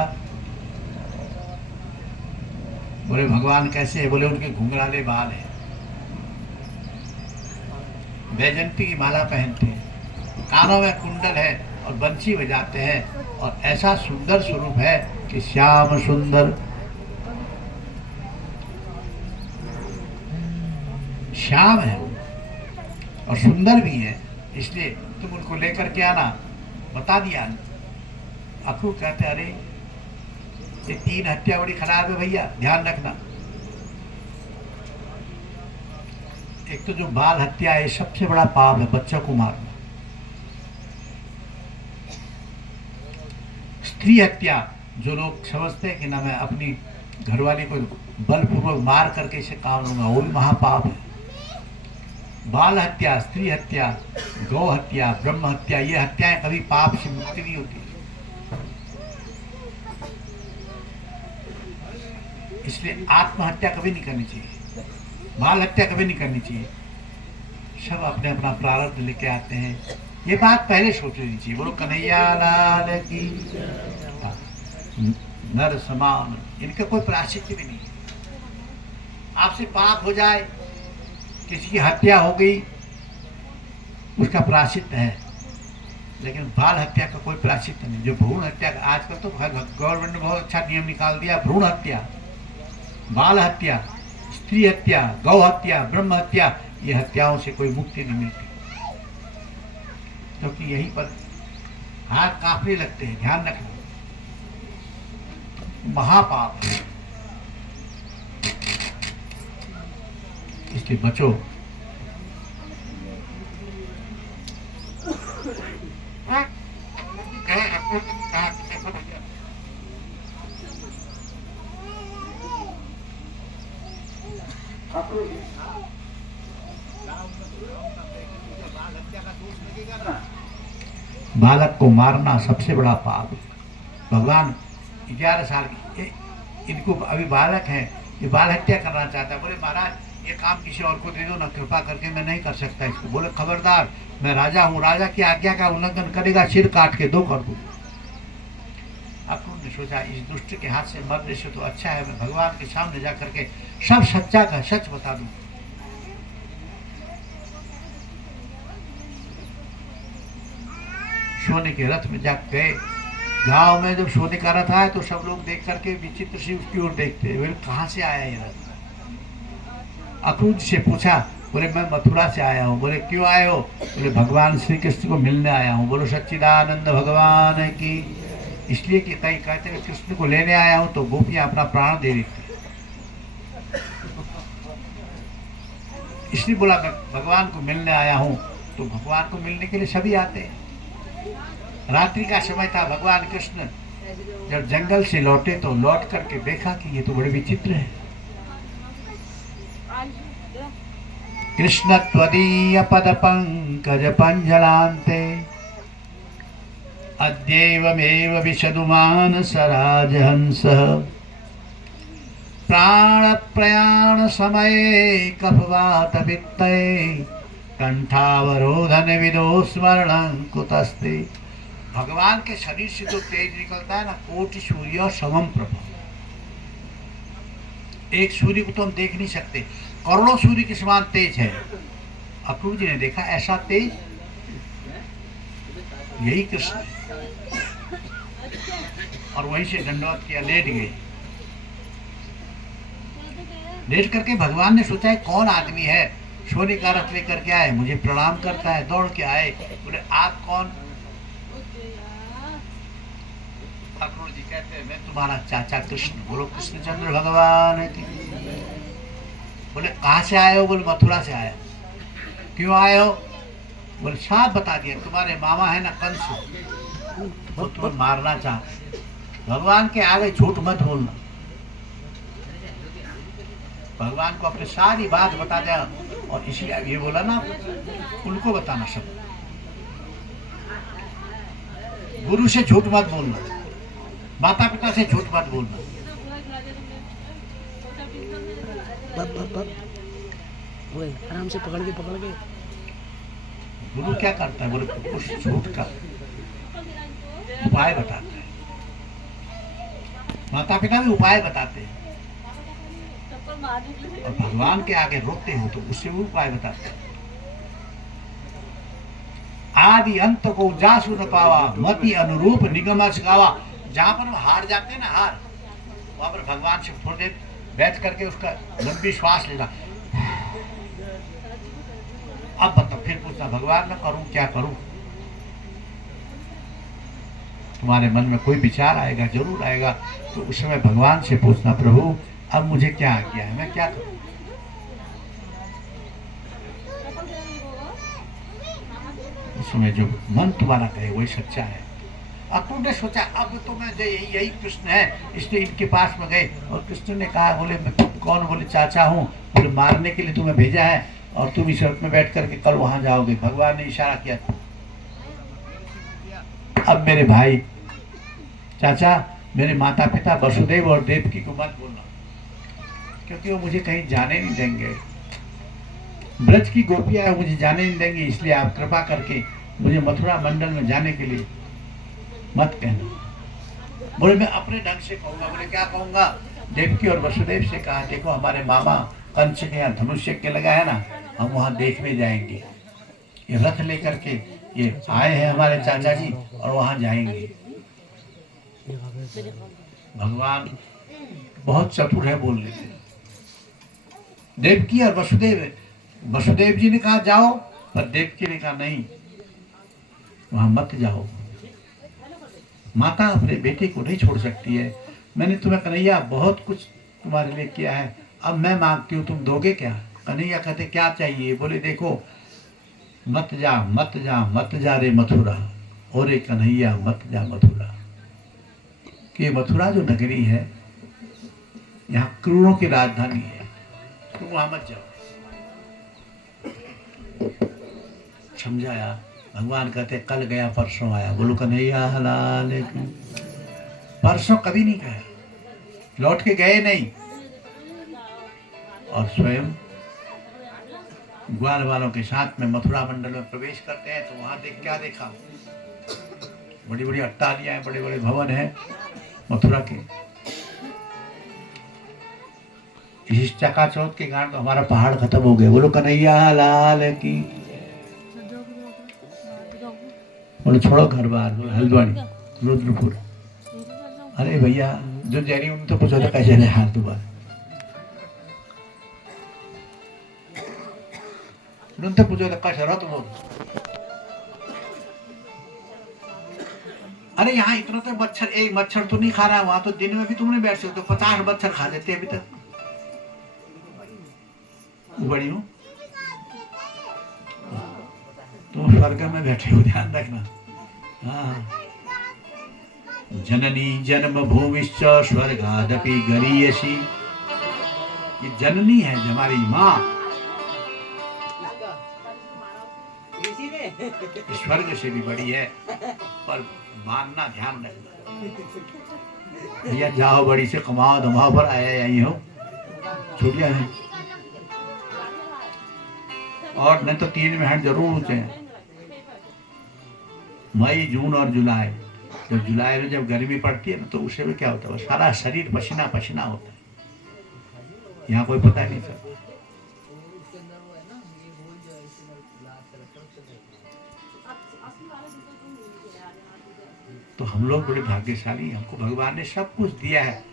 बोले भगवान कैसे है? बोले उनके घुंघराले बाल है, वैजंती की माला पहनते हैं, कानों में कुंडल है और बंसी बजाते हैं और ऐसा सुंदर स्वरूप है कि श्याम सुंदर, श्याम है और सुंदर भी है, इसलिए तुम उनको लेकर के आना। बता दिया। अक्रूर कहते अरे ये 3 हत्या बड़ी खराब है भैया, ध्यान रखना। एक तो जो बाल हत्या है सबसे बड़ा पाप है, बच्चों को मारना। स्त्री हत्या, जो लोग समझते हैं कि ना मैं अपनी घरवाली को बलपूर्वक मार करके इसे काम लूंगा, वो भी महापाप है। बाल हत्या, स्त्री हत्या, गौ हत्या, ब्रह्म हत्या, ये हत्याएं कभी पाप से मुक्ति नहीं होती। इसलिए आत्महत्या कभी नहीं करनी चाहिए, बाल हत्या कभी नहीं करनी चाहिए। सब अपने अपना प्रारब्ध लेके आते हैं, ये बात पहले सोच लेनी चाहिए। बोलो कन्हैया लाल की। नर समान, इनका कोई प्रायश्चित भी नहीं है। आपसे पाप हो जाए, किसी की हत्या हो गई, उसका प्रायश्चित है, लेकिन बाल हत्या का कोई प्रायश्चित नहीं। जो भ्रूण हत्या, आजकल तो गवर्नमेंट ने बहुत अच्छा नियम निकाल दिया, भ्रूण हत्या, बाल हत्या, स्त्री हत्या, गौ हत्या, ब्रह्म हत्या, ये हत्याओं से कोई मुक्ति नहीं मिलती, क्योंकि यहीं पर हाथ कांपने लगते हैं। ध्यान रखना, महापाप है, इसलिए बचो। बालक को मारना सबसे बड़ा पाप है। भगवान 11 साल की, इनको अभी बालक है, ये बाल हत्या करना चाहता है। बोले महाराज ये काम किसी और को दे दो ना, कृपा करके, मैं नहीं कर सकता इसको। बोले खबरदार, मैं राजा हूँ, राजा की आज्ञा का उल्लंघन करेगा, सिर काट के 2 कर दूँ। अक्रूर ने सोचा इस दुष्ट के हाथ से मरने से तो अच्छा है मैं भगवान के सामने जा करके सब सच्चा का सच बता दूं। सोने के रथ में जा गए। गांव में जब सोने का रथ आया तो सब लोग देख करके विचित्र से उसकी ओर देखते, बोले कहाँ से आया ये रथ? अक्रूर जी से पूछा, बोले मैं मथुरा से आया हूँ। बोले क्यों आए हो? बोले भगवान श्री कृष्ण को मिलने आया हूँ। बोलो सच्चिदानंद भगवान की। इसलिए कि कई कहते हैं कृष्ण को लेने आया हूँ तो गोपियां अपना प्राण दे देती, इसलिए बोला मैं भगवान को मिलने आया हूँ। तो भगवान को मिलने के लिए सभी आते हैं। रात्रि का समय था, भगवान कृष्ण जब जंगल से लौटे तो लौट करके देखा कि ये तो बड़े विचित्र है। कृष्ण त्वदीय पद पंकज पंजलान्ते अद्यैवमेव विशदुमान सराजहंस प्राण प्रयाण समये कफवात वित्तये कंठावरोधन विदो स्मरण कुतस्ते। भगवान के शरीर से जो तेज निकलता है ना, कोटि सूर्य समम प्रभा। एक सूर्य को तो हम देख नहीं सकते, करोड़ों सूर्य के समान तेज है। अक्रूर जी ने देखा ऐसा तेज, यही कृष्ण है। और वहीं से दंडवत किया, लेट गए। लेट करके भगवान ने सोचा है कौन आदमी है, सोने का रथ लेकर के आए, मुझे प्रणाम करता है। दौड़ के आए, बोले आप कौन? अक्रूर जी कहते हैं मैं तुम्हारा चाचा कृष्ण। बोलो कृष्णचंद्र भगवान की। बोले कहाँ से आए हो? बोले मथुरा से आया। क्यों आए हो? बोले साफ बता दिया, तुम्हारे मामा है ना कंस, वो तुम्हें मारना चाहते। भगवान के आगे झूठ मत बोलना, भगवान को अपनी सारी बात बता दे। और इसलिए ये बोला ना, उनको बताना सब। गुरु से झूठ मत बोलना, माता पिता से झूठ मत बोलना। आराम से पकड़ के गुरु क्या करता है? बोले उस झूठ का उपाय बताता है। माता पिता भी उपाय बताते हैं, और भगवान के आगे रोते हो तो उससे भी उपाय बताते हैं। आदि अंत को जासु न पावा, मति अनुरूप निगम गावा। जहां पर वो हार जाते हैं ना, हार, वहां पर भगवान से थोड़ी देर बैठ करके उसका लंबी श्वास लेना। अब बताओ, फिर पूछना भगवान मैं करूं क्या करूं? तुम्हारे मन में कोई विचार आएगा, जरूर आएगा, तो उस समय भगवान से पूछना, प्रभु अब मुझे क्या आज्ञा है, मैं क्या करूं। उस समय जो मन तुम्हारा कहे वही सच्चा है। अब तुमने सोचा अब तो मैं यही कृष्ण है, इसलिए इनके पास में गए और कृष्ण ने कहा, बोले मैं कौन, बोले चाचा हूँ, बोले मारने के लिए तुम्हें भेजा है और तुम इस रथ में बैठ करके कल वहां जाओगे। भगवान ने इशारा किया, अब मेरे भाई चाचा, मेरे माता पिता वसुदेव और देवकी को मत बोलना, क्योंकि वो मुझे कहीं जाने नहीं देंगे। ब्रज की गोपियां मुझे जाने नहीं देंगी, इसलिए आप कृपा करके मुझे मथुरा मंडल में जाने के लिए मत कहना। बोले मैं अपने ढंग से कहूंगा। बोले क्या कहूंगा? देवकी और वसुदेव से कहा, देखो हमारे मामा कंस के यहाँ धनुष यज्ञ लगा है ना, हम वहां देखने जाएंगे। ये रथ लेकर के ये आए हैं हमारे चाचा जी और वहां जाएंगे। भगवान बहुत चतुर है बोलने से। देवकी और वसुदेव जी ने कहा जाओ, पर देवकी ने कहा नहीं, वहां मत जाओ। माता अपने बेटे को नहीं छोड़ सकती है। मैंने तुम्हें कन्हैया बहुत कुछ तुम्हारे लिए किया है, अब मैं मांगती हूँ, तुम दोगे क्या? कन्हैया कहते क्या चाहिए? बोले देखो, मत जा मत जा मत जा रे मथुरा, और रे कन्हैया मत जा मथुरा। कि मथुरा जो नगरी है, यहाँ क्रूरों की राजधानी है, तुम वहां मत जाओ। समझाया। भगवान कहते कल गया परसों आया। बोलो कन्हैया लाल की। परसों कभी नहीं गया, लौट के गए नहीं। और स्वयं ग्वाल वालों के साथ में मथुरा मंडल में प्रवेश करते हैं, तो वहां क्या देखा? बड़ी बड़ी अट्टालियां हैं, बड़े बड़े भवन हैं मथुरा के। इस चकाचौंध के कारण तो हमारा पहाड़ खत्म हो गया। बोलो कन्हैया लाल की। बोले छोड़ो घर बार, हल्द्वानी रुद्रपुर। अरे भैया जो जैनी उन तो पूछो तो कैसे रहे हाथ दोबारा, उनसे पूछो तो कैसे रहो तुम। अरे यहाँ इतना तो मच्छर, एक मच्छर तो नहीं खा रहा है, वहां तो दिन में भी तुम नहीं बैठ सकते, 50 मच्छर खा देते अभी तक। बड़ी हूँ तुम स्वर्ग में बैठे हो, ध्यान रखना। हाँ, जननी जन्म भूमिश्च स्वर्गादपि गरीयसी। ये जननी है हमारी माँ, स्वर्ग से भी बड़ी है, पर मानना, ध्यान रखना। भैया जाओ बड़ी से कमाओ धमाओ, पर आया यही हो, छुट्टियां हैं। और नहीं तो 3 महीने जरूर होते हैं, मई जून और जुलाई। जब जुलाई में जब गर्मी पड़ती है ना, तो उससे भी क्या होता है, सारा शरीर पसीना पसीना होता है। यहाँ कोई पता नहीं चलता। तो हम लोग बड़े भाग्यशाली, हमको भगवान ने सब कुछ दिया है,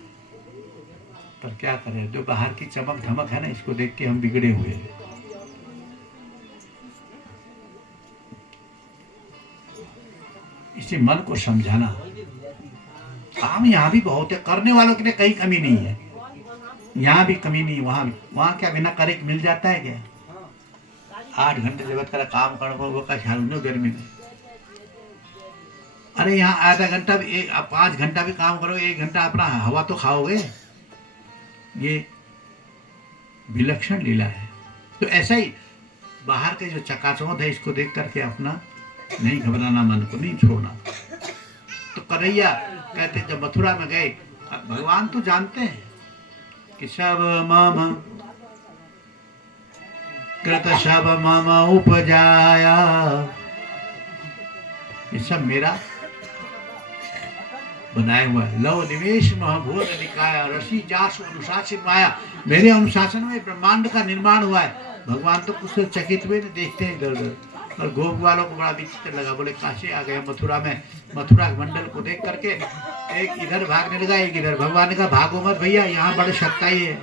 पर क्या करें, जो बाहर की चमक धमक है ना, इसको देख के हम बिगड़े हुए हैं। इसी मन को समझाना। काम यहाँ भी बहुत है, करने वालों के लिए कहीं कमी नहीं है। यहाँ भी कमी नहीं, वहाँ भी। वहाँ क्या बिना करे मिल जाता है क्या? 8 घंटे जब कर काम करो का ख्याल गर्मी में। अरे यहाँ आधा घंटा भी, 5 घंटा भी काम करो, 1 घंटा अपना हवा तो खाओगे। ये विलक्षण लीला है। तो ऐसा ही बाहर के जो चकाचौंध है, इसको देख करके अपना नहीं घबराना, मन को नहीं छोड़ना। तो कन्हैया कहते जब मथुरा में गए, भगवान तो जानते हैं कि सब मम कृत सब मम उपजाया, ये सब मेरा बनाया हुआ है। लव निवेश महभूत निकाया, रसी जास अनुशासन माया। मेरे अनुशासन में ब्रह्मांड का निर्माण हुआ है। भगवान तो कुछ चकित हुए, देखते हैं इधर उधर। और गोप वालों को बड़ा विचित्र लगा, बोले काशी आ गए मथुरा में। मथुरा मंडल को देख करके एक इधर भागने लगा, एक इधर। भगवान ने कहा भागो मत भैया, यहाँ बड़े सत्ताई है,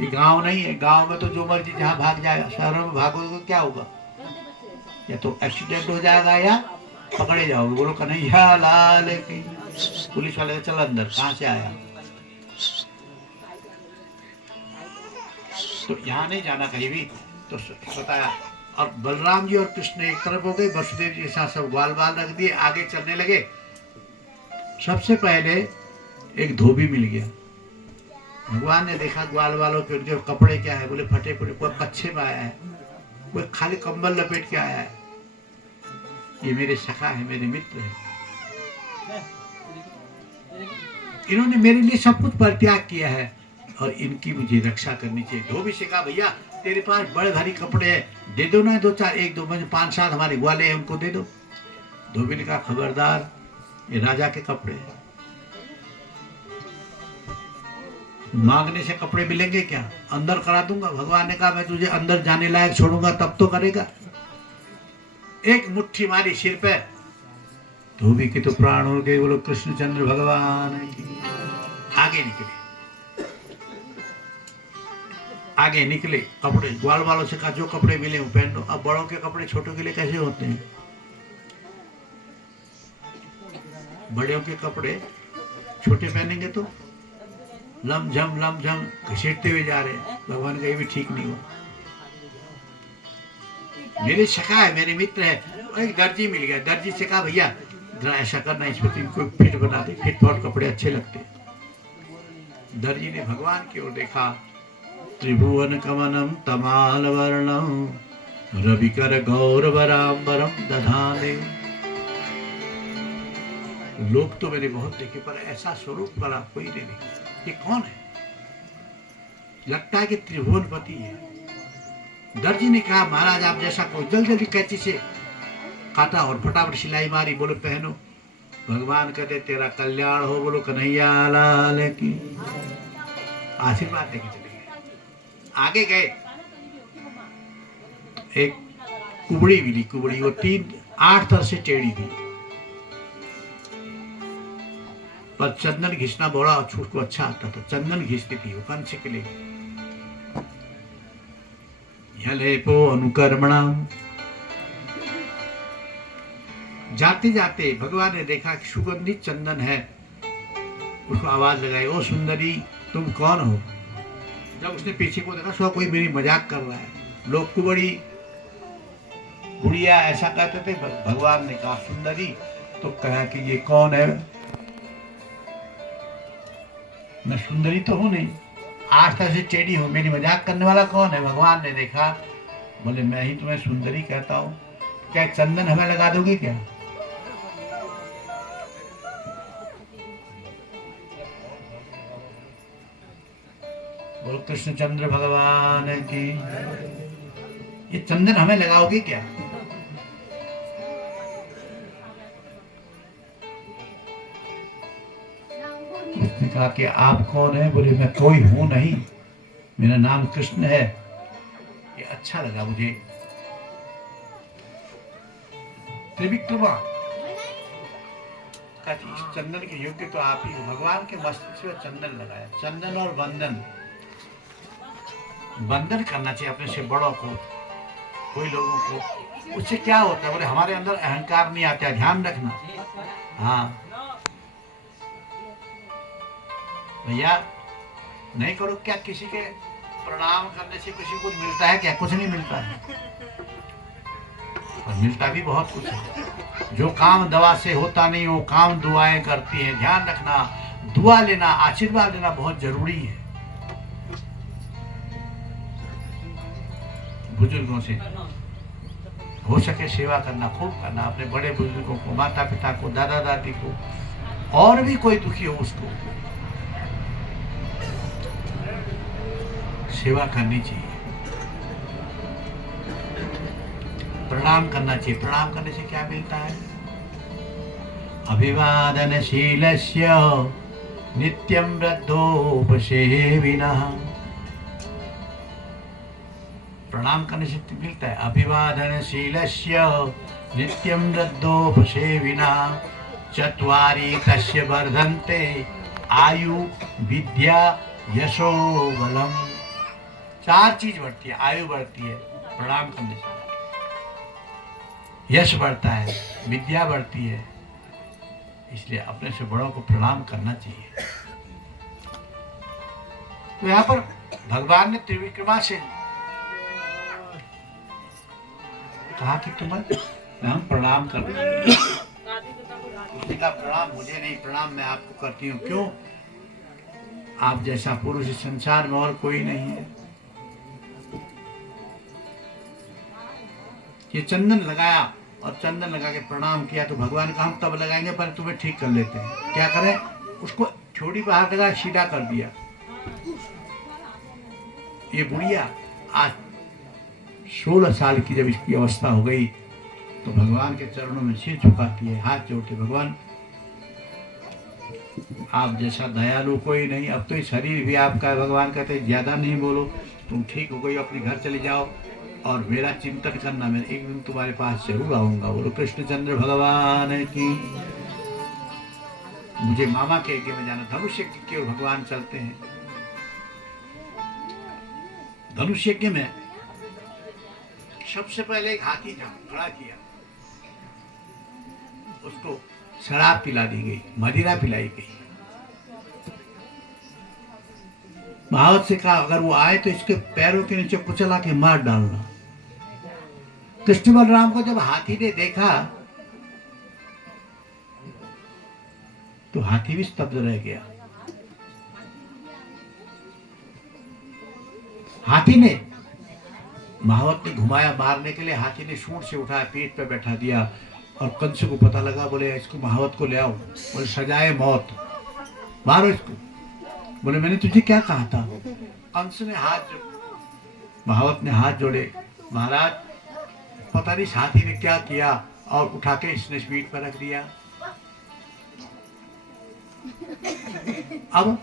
ये गांव नहीं है। गांव में तो जो मर्जी जहाँ भाग जाएगा, शहरों में भागोगे तो क्या होगा, या तो एक्सीडेंट हो जाएगा या पकड़े जाओगे। बोलो कन्हैया लाल की। पुलिस वाले चल अंदर, कहाँ से आया? तो यहाँ नहीं जाना कहीं भी। तो बताया। और बलराम जी और कृष्ण एक तरफ हो गए, वसुदेव जी के साथ सब ग्वाल बाल रख दिए, आगे चलने लगे। सबसे पहले एक धोबी मिल गया। भगवान ने देखा ग्वाल वालों के उनके कपड़े क्या है, बोले फटे फटे, कोई कच्छे में आया है, कोई खाली कंबल लपेट के आया है। ये मेरे सखा है, मेरे मित्र है, इन्होंने मेरे लिए सब कुछ परित्याग किया है और इनकी मुझे रक्षा करनी चाहिए। धोबी से कहा भैया तेरे पास बड़े भारी कपड़े हैं, दे दो ना, दो चार, एक दो 5-7 हमारे ग्वाले हैं, उनको दे दो। धोबी ने कहा खबरदार, ये राजा के कपड़े हैं, मांगने से कपड़े मिलेंगे क्या? अंदर करा दूंगा। भगवान ने कहा मैं तुझे अंदर जाने लायक छोड़ूंगा तब तो करेगा। एक मुट्ठी मारी सिर पे, धोबी के तो प्राण हो गए। बोलो कृष्णचंद्र भगवान की। आगे निकले, कपड़े ग्वाल वालों से कहा जो कपड़े मिले वो पहन लो। अब बड़ों के कपड़े छोटों के लिए कैसे होते हैं? बड़ों के कपड़े छोटे पहनेंगे तो लमझम घसीटते हुए जा रहे हैं। भगवान का ये भी ठीक नहीं हुआ। मेरे सखा है, मेरे मित्र है। एक दर्जी मिल गया, दर्जी से कहा भैया जरा ऐसा करना, इस पर इनको फिट बना दे, फिट फॉट कपड़े अच्छे लगते। दर्जी ने भगवान की ओर देखा, त्रिभुवन कमनम तमाल वर्णम रविकर गौरवराम्बरम दधाने। लोग तो मैंने बहुत देखे पर ऐसा स्वरूप वाला कोई नहीं देखा। ये कौन है? लगता है कि त्रिभुवनपति है। दर्जी ने कहा महाराज आप जैसा कोई, जल्दी कैंची से काटा और फटाफट सिलाई मारी। बोलो पहनो। भगवान कहते तेरा कल्याण हो। बोलो कन्हैया लाल की। आशीर्वाद देके चले गए। आगे गए, एक कुबड़ी मिली। कुबड़ी वो 8 तरह से टेढ़ी थी, पर चंदन घिसना बड़ा उसको अच्छा आता था। चंदन घिसती थी वो कंस के लिए। यलेपो अनुकर्मणा। जाते जाते भगवान ने देखा कि सुगंधित चंदन है, उसको आवाज लगाई, ओ सुंदरी तुम कौन हो? जब उसने पीछे को देखा सो कोई मेरी मजाक कर रहा है। लोग कुबड़ी बुढ़िया ऐसा कहते थे। भगवान ने कहा सुंदरी, तो कहा कि ये कौन है? मैं सुंदरी तो हूं नहीं, आज तक से टेढ़ी हूं, मेरी मजाक करने वाला कौन है? भगवान ने देखा, बोले मैं ही तुम्हें सुंदरी कहता हूं, क्या चंदन हमें लगा दोगे क्या? बोलो कृष्णचंद्र भगवान की। ये चंदन हमें लगाओगे क्या? उसने कहा कि आप कौन है? बोले मैं कोई हूं नहीं, मेरा नाम कृष्ण है। ये अच्छा लगा मुझे। त्रिविक्रमा इस चंदन के योग्य तो आप ही हो। भगवान के मस्तक से चंदन लगाया। चंदन और बंधन, बंधन करना चाहिए अपने से बड़ों को, कोई लोगों को। उससे क्या होता है? बोले हमारे अंदर अहंकार नहीं आता, ध्यान रखना। हाँ भैया नहीं करो क्या? किसी के प्रणाम करने से किसी को मिलता है क्या? कुछ नहीं मिलता है, और मिलता भी बहुत कुछ है। जो काम दवा से होता नहीं वो काम दुआएं करती है। ध्यान रखना, दुआ लेना, आशीर्वाद लेना बहुत जरूरी है। बुजुर्गों से हो सके सेवा करना, खूब करना। अपने बड़े बुजुर्गों को, माता पिता को, दादा दादी को, और भी कोई दुखी हो उसको सेवा करनी चाहिए, प्रणाम करना चाहिए। प्रणाम करने से क्या मिलता है? अभिवादनशीलस्य नित्यं वृद्धोपसेविनः। प्रणाम करने से मिलता है अभिवादनशीलस्य नित्यं वृद्धोपसेविनः। चत्वारि तस्य वर्धन्ते आयु विद्या यशो बलम। 4 चीज बढ़ती है, आयु बढ़ती है प्रणाम करने से। यश बढ़ता है, विद्या बढ़ती है, इसलिए अपने से बड़ों को प्रणाम करना चाहिए। तो यहाँ पर भगवान ने त्रिविक्रमा से कहा कि तुम्हें हम प्रणाम कर उसने कहा प्रणाम मुझे नहीं, प्रणाम मैं आपको करती हूँ। क्यों? आप जैसा पुरुष इस संसार में और कोई नहीं है। ये चंदन लगाया और चंदन लगा के प्रणाम किया तो भगवान का हम तब लगाएंगे पर तुम्हें ठीक कर लेते हैं। क्या करें? उसको छोड़ी पर हाथ लगा सीधा कर दिया। ये बुढ़िया आज 16 साल की जब इसकी अवस्था हो गई तो भगवान के चरणों में सिर झुकाती है, हाथ जोड़ते, भगवान आप जैसा दयालु कोई नहीं। अब तो ये शरीर भी आपका है। भगवान कहते ज्यादा नहीं बोलो, तुम ठीक हो गई, अपने घर चले जाओ और मेरा चिंतन करना, मैं एक दिन तुम्हारे पास जरूर आऊंगा। बोलो कृष्णचंद्र भगवान की। मुझे मामा के यज्ञ में जाना, धनुष यज्ञ केवल भगवान चलते हैं। धनुष यज्ञ में सबसे पहले एक हाथी खड़ा किया, उसको शराब पिला दी गई, मदिरा पिलाई गई। महावत से कहा अगर वो आए तो इसके पैरों के नीचे कुचला के मार डालना। कृष्ण बलराम को जब हाथी ने देखा तो हाथी भी स्तब्ध रह गया। हाथी ने महावत ने घुमाया मारने के लिए, हाथी ने सूंड से उठाया, पीठ पे बैठा दिया और कंस को पता लगा, बोले इसको महावत को ले आओ, बोले सजाए मौत, मारो इसको। बोले मैंने तुझे क्या कहा था? कंस ने महावत ने हाथ जोड़े, महाराज पता नहीं हाथी ने क्या किया, और उठा के इसने पीठ पर रख दिया। अब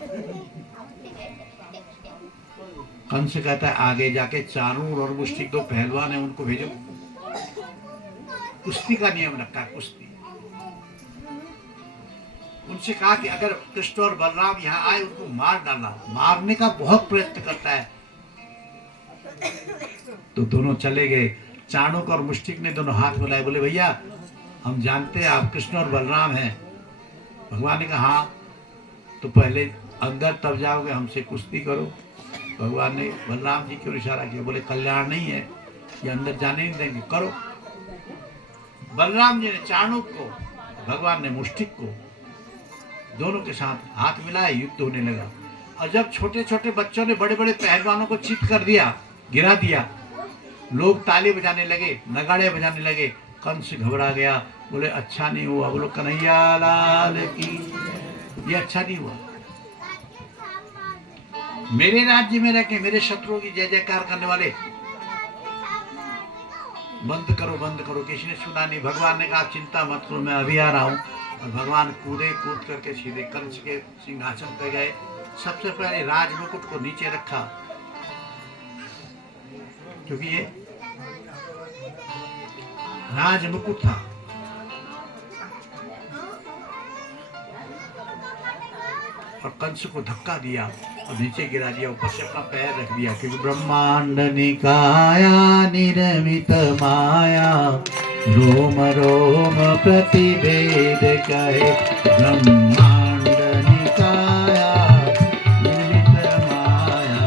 कंस कहता है आगे जाके चाणूर और मुष्टिक दो पहलवान है उनको भेजो। कुश्ती का नियम रखा है, कुश्ती। उनसे कहा कि अगर कृष्ण और बलराम यहाँ आए उनको मार डालना। मारने का बहुत प्रयत्न करता है। तो दोनों चले गए। चाणूक और मुष्टिक ने दोनों हाथ मिलाए, बोले भैया हम जानते हैं आप कृष्ण और बलराम हैं। भगवान ने कहा हाँ, तो पहले अंदर तब जाओगे, हमसे कुश्ती करो। भगवान ने बलराम जी को इशारा किया, बोले कल्याण नहीं है, ये अंदर जाने नहीं देंगे, करो। बलराम जी ने चाणूक को, भगवान ने मुष्टिक को, दोनों के साथ हाथ मिलाए, युद्ध होने लगा। और जब छोटे छोटे बच्चों ने बड़े बड़े पहलवानों को चित कर दिया, गिरा दिया, लोग ताली बजाने लगे, नगाड़े बजाने लगे, कंस घबरा गया, बोले अच्छा नहीं हुआ। बोलो कन्हैया लाल की, ये अच्छा नहीं हुआ। मेरे राज्य में रह के मेरे शत्रुओं की जय जयकार करने वाले, बंद करो। किसी ने सुना नहीं। भगवान ने कहा चिंता मत करो, मैं अभी आ रहा हूँ। और भगवान कूद करके सीधे कंस के सिंहासन पर गए। सबसे पहले राज मुकुट को नीचे रखा, क्योंकि ये राज मुकुट था। और कंस को धक्का दिया और नीचे गिरा दिया, ऊपर से अपना पैर रख दिया, क्योंकि ब्रह्मांड निकाया निर्मित माया, रोम रोम प्रतिवेद कहे। ब्रह्मांड निकाया निर्मित माया,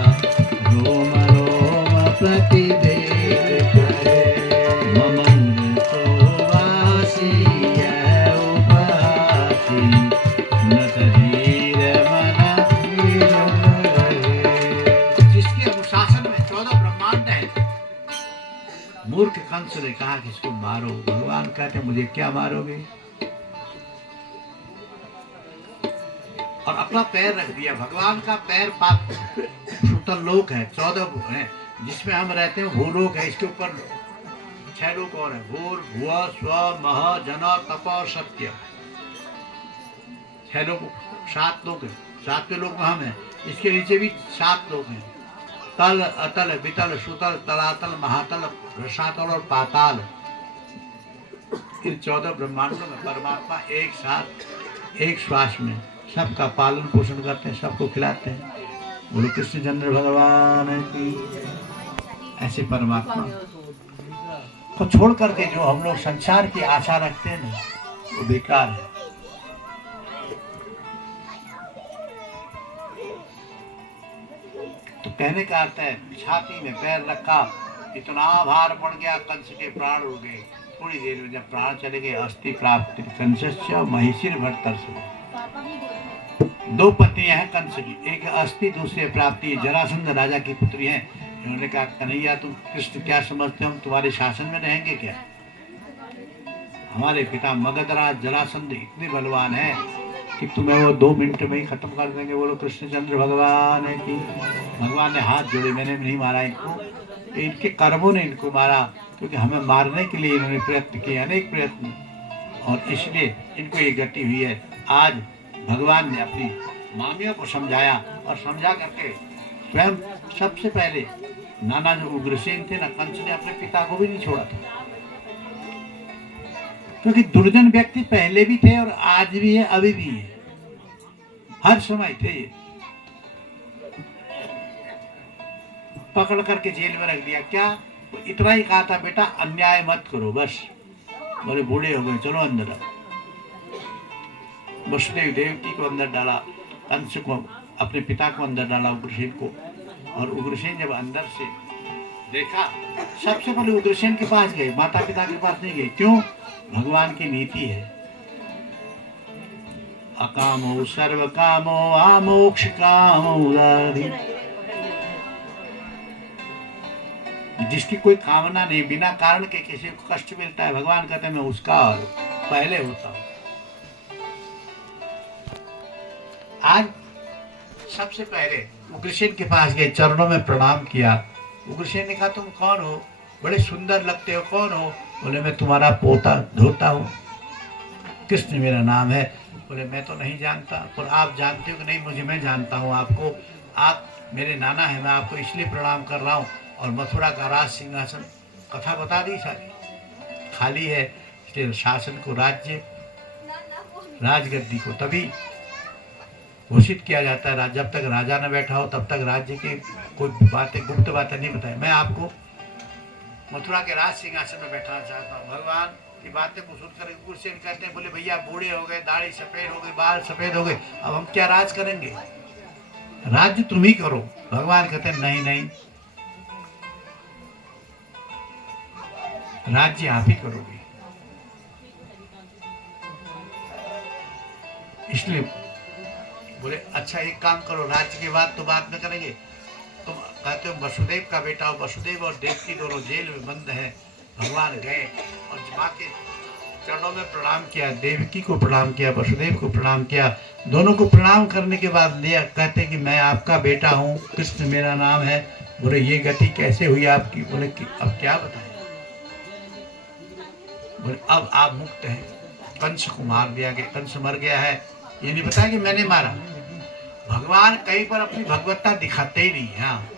रोम रोम प्रतिवेद कहे। ममंग सोवासी उपहासी, न शरीर मन जिसके अनुशासन में 14 ब्रह्मांड है। मूर्ख कंस ने कहा कि इसको मारो। भगवान कहते मुझे क्या मारोगे? और अपना पैर रख दिया। भगवान का पैर सुतल लोक है, 14 है, जिसमें हम रहते हैं भूलोक है। इसके ऊपर 6 लोक और है, भूर भुव स्व मह जन तप और सत्य। 6 लोक, 7 लोक है। 7वें लोक में हम हैं। इसके नीचे भी 7 लोक हैं, तल अतल वितल सुतल तलातल महातल रसातल और पाताल। इन 14 ब्रह्मांडों में परमात्मा एक साथ एक श्वास में सबका पालन पोषण करते हैं, सबको खिलाते हैं। बोलो कृष्णचंद्र भगवान की। ऐसे परमात्मा को छोड़ करके जो हम लोग संसार की आशा रखते हैं ना, वो बेकार है। तो कहने का अर्थ है, छाती में पैर रखा, इतना भार पड़ गया, कंस के प्राण उड़ गए। थोड़ी देर में जब प्राण चले गए, अस्थि प्राप्ति कंसस्य महिषीर भर्तर्षभ। दो पत्नियां हैं कंस की, एक अस्थि, दूसरी प्राप्ति। जरासंध राजा की पुत्री है। उन्होंने कहा, कन्हैया तुम कृष्ण क्या समझते हो, हम तुम्हारे शासन में रहेंगे क्या? हमारे पिता मगधराज जरासंध इतने बलवान है कि तुम्हें वो 2 मिनट में ही खत्म कर देंगे। बोलो कृष्णचंद्र भगवान है कि भगवान ने हाथ जोड़े, मैंने नहीं मारा इनको, इनके कर्मों ने इनको मारा, क्योंकि हमें मारने के लिए इन्होंने प्रयत्न किए, अनेक प्रयत्न, और इसलिए इनको ये गति हुई है। आज भगवान ने अपनी मामियों को समझाया, और समझा करके स्वयं सबसे पहले नाना जो उग्रसेन थे ना, कंस ने अपने पिता को भी नहीं छोड़ा था, क्योंकि दुर्जन व्यक्ति पहले भी थे और आज भी है, अभी भी है, हर समय थे। ये पकड़ करके जेल में रख दिया। क्या? तो इतना ही कहा था, बेटा अन्याय मत करो, बस। बोले बूढ़े हो गए, चलो अंदर आओ। वसुदेव देवकी को अंदर डाला, कंस को, अपने पिता को अंदर डाला, उग्रसेन को। और उग्रसेन जब अंदर से देखा, सबसे पहले उग्रसेन के पास गए, माता पिता के पास नहीं गए। क्यों? भगवान की नीति है, अकामो सर्व कामो आमोक्ष कामो उदारी। जिसकी कोई कामना नहीं, बिना कारण के किसी को कष्ट मिलता है, भगवान कहते हैं मैं उसका पहले होता हूं। आज सबसे पहले उग्रसेन के पास गए, चरणों में प्रणाम किया। उग्रसेन ने कहा, तुम कौन हो? बड़े सुंदर लगते हो, कौन हो? बोले मैं तुम्हारा पोता धोता हूँ, कृष्ण मेरा नाम है। बोले मैं तो नहीं जानता, पर आप जानते हो कि नहीं? मुझे, मैं जानता हूँ आपको, आप मेरे नाना है, मैं आपको इसलिए प्रणाम कर रहा हूँ। और मथुरा का राज सिंहासन, कथा बता दी सारी, खाली है, इसलिए शासन को, राज्य, राजगद्दी को तभी घोषित किया जाता है। जब तक राजा न बैठा हो तब तक राज्य की कोई बातें, गुप्त बातें नहीं बताए। मैं आपको मथुरा के राज सिंहासन में बैठाना चाहता हूँ। भगवान की बातें को सुनकर उग्रसेन कहते हैं, बोले भैया बूढ़े हो गए, दाढ़ी सफेद हो गई, बाल सफेद हो गए, अब हम क्या राज करेंगे? राज्य तुम ही करो। भगवान कहते हैं नहीं नहीं, राज्य आप ही करोगे। इसलिए बोले अच्छा एक काम करो, राज्य की बात तो बाद में करेंगे। तुम कहते हो वसुदेव का बेटा हो, वसुदेव और देवकी दोनों जेल में बंद हैं। भगवान गए और माँ के चरणों में प्रणाम किया, देवकी को प्रणाम किया, वसुदेव को प्रणाम किया। दोनों को प्रणाम करने के बाद लिया, कहते कि मैं आपका बेटा हूँ, कृष्ण मेरा नाम है। बोले ये गति कैसे हुई आपकी? बोले कि अब क्या बताएं? बोले अब आप मुक्त हैं। कंस को मार दिया गया, कंस मर गया है, ये नहीं बताया कि मैंने मारा। भगवान कहीं पर अपनी भगवत्ता दिखाते ही नहीं। हाँ,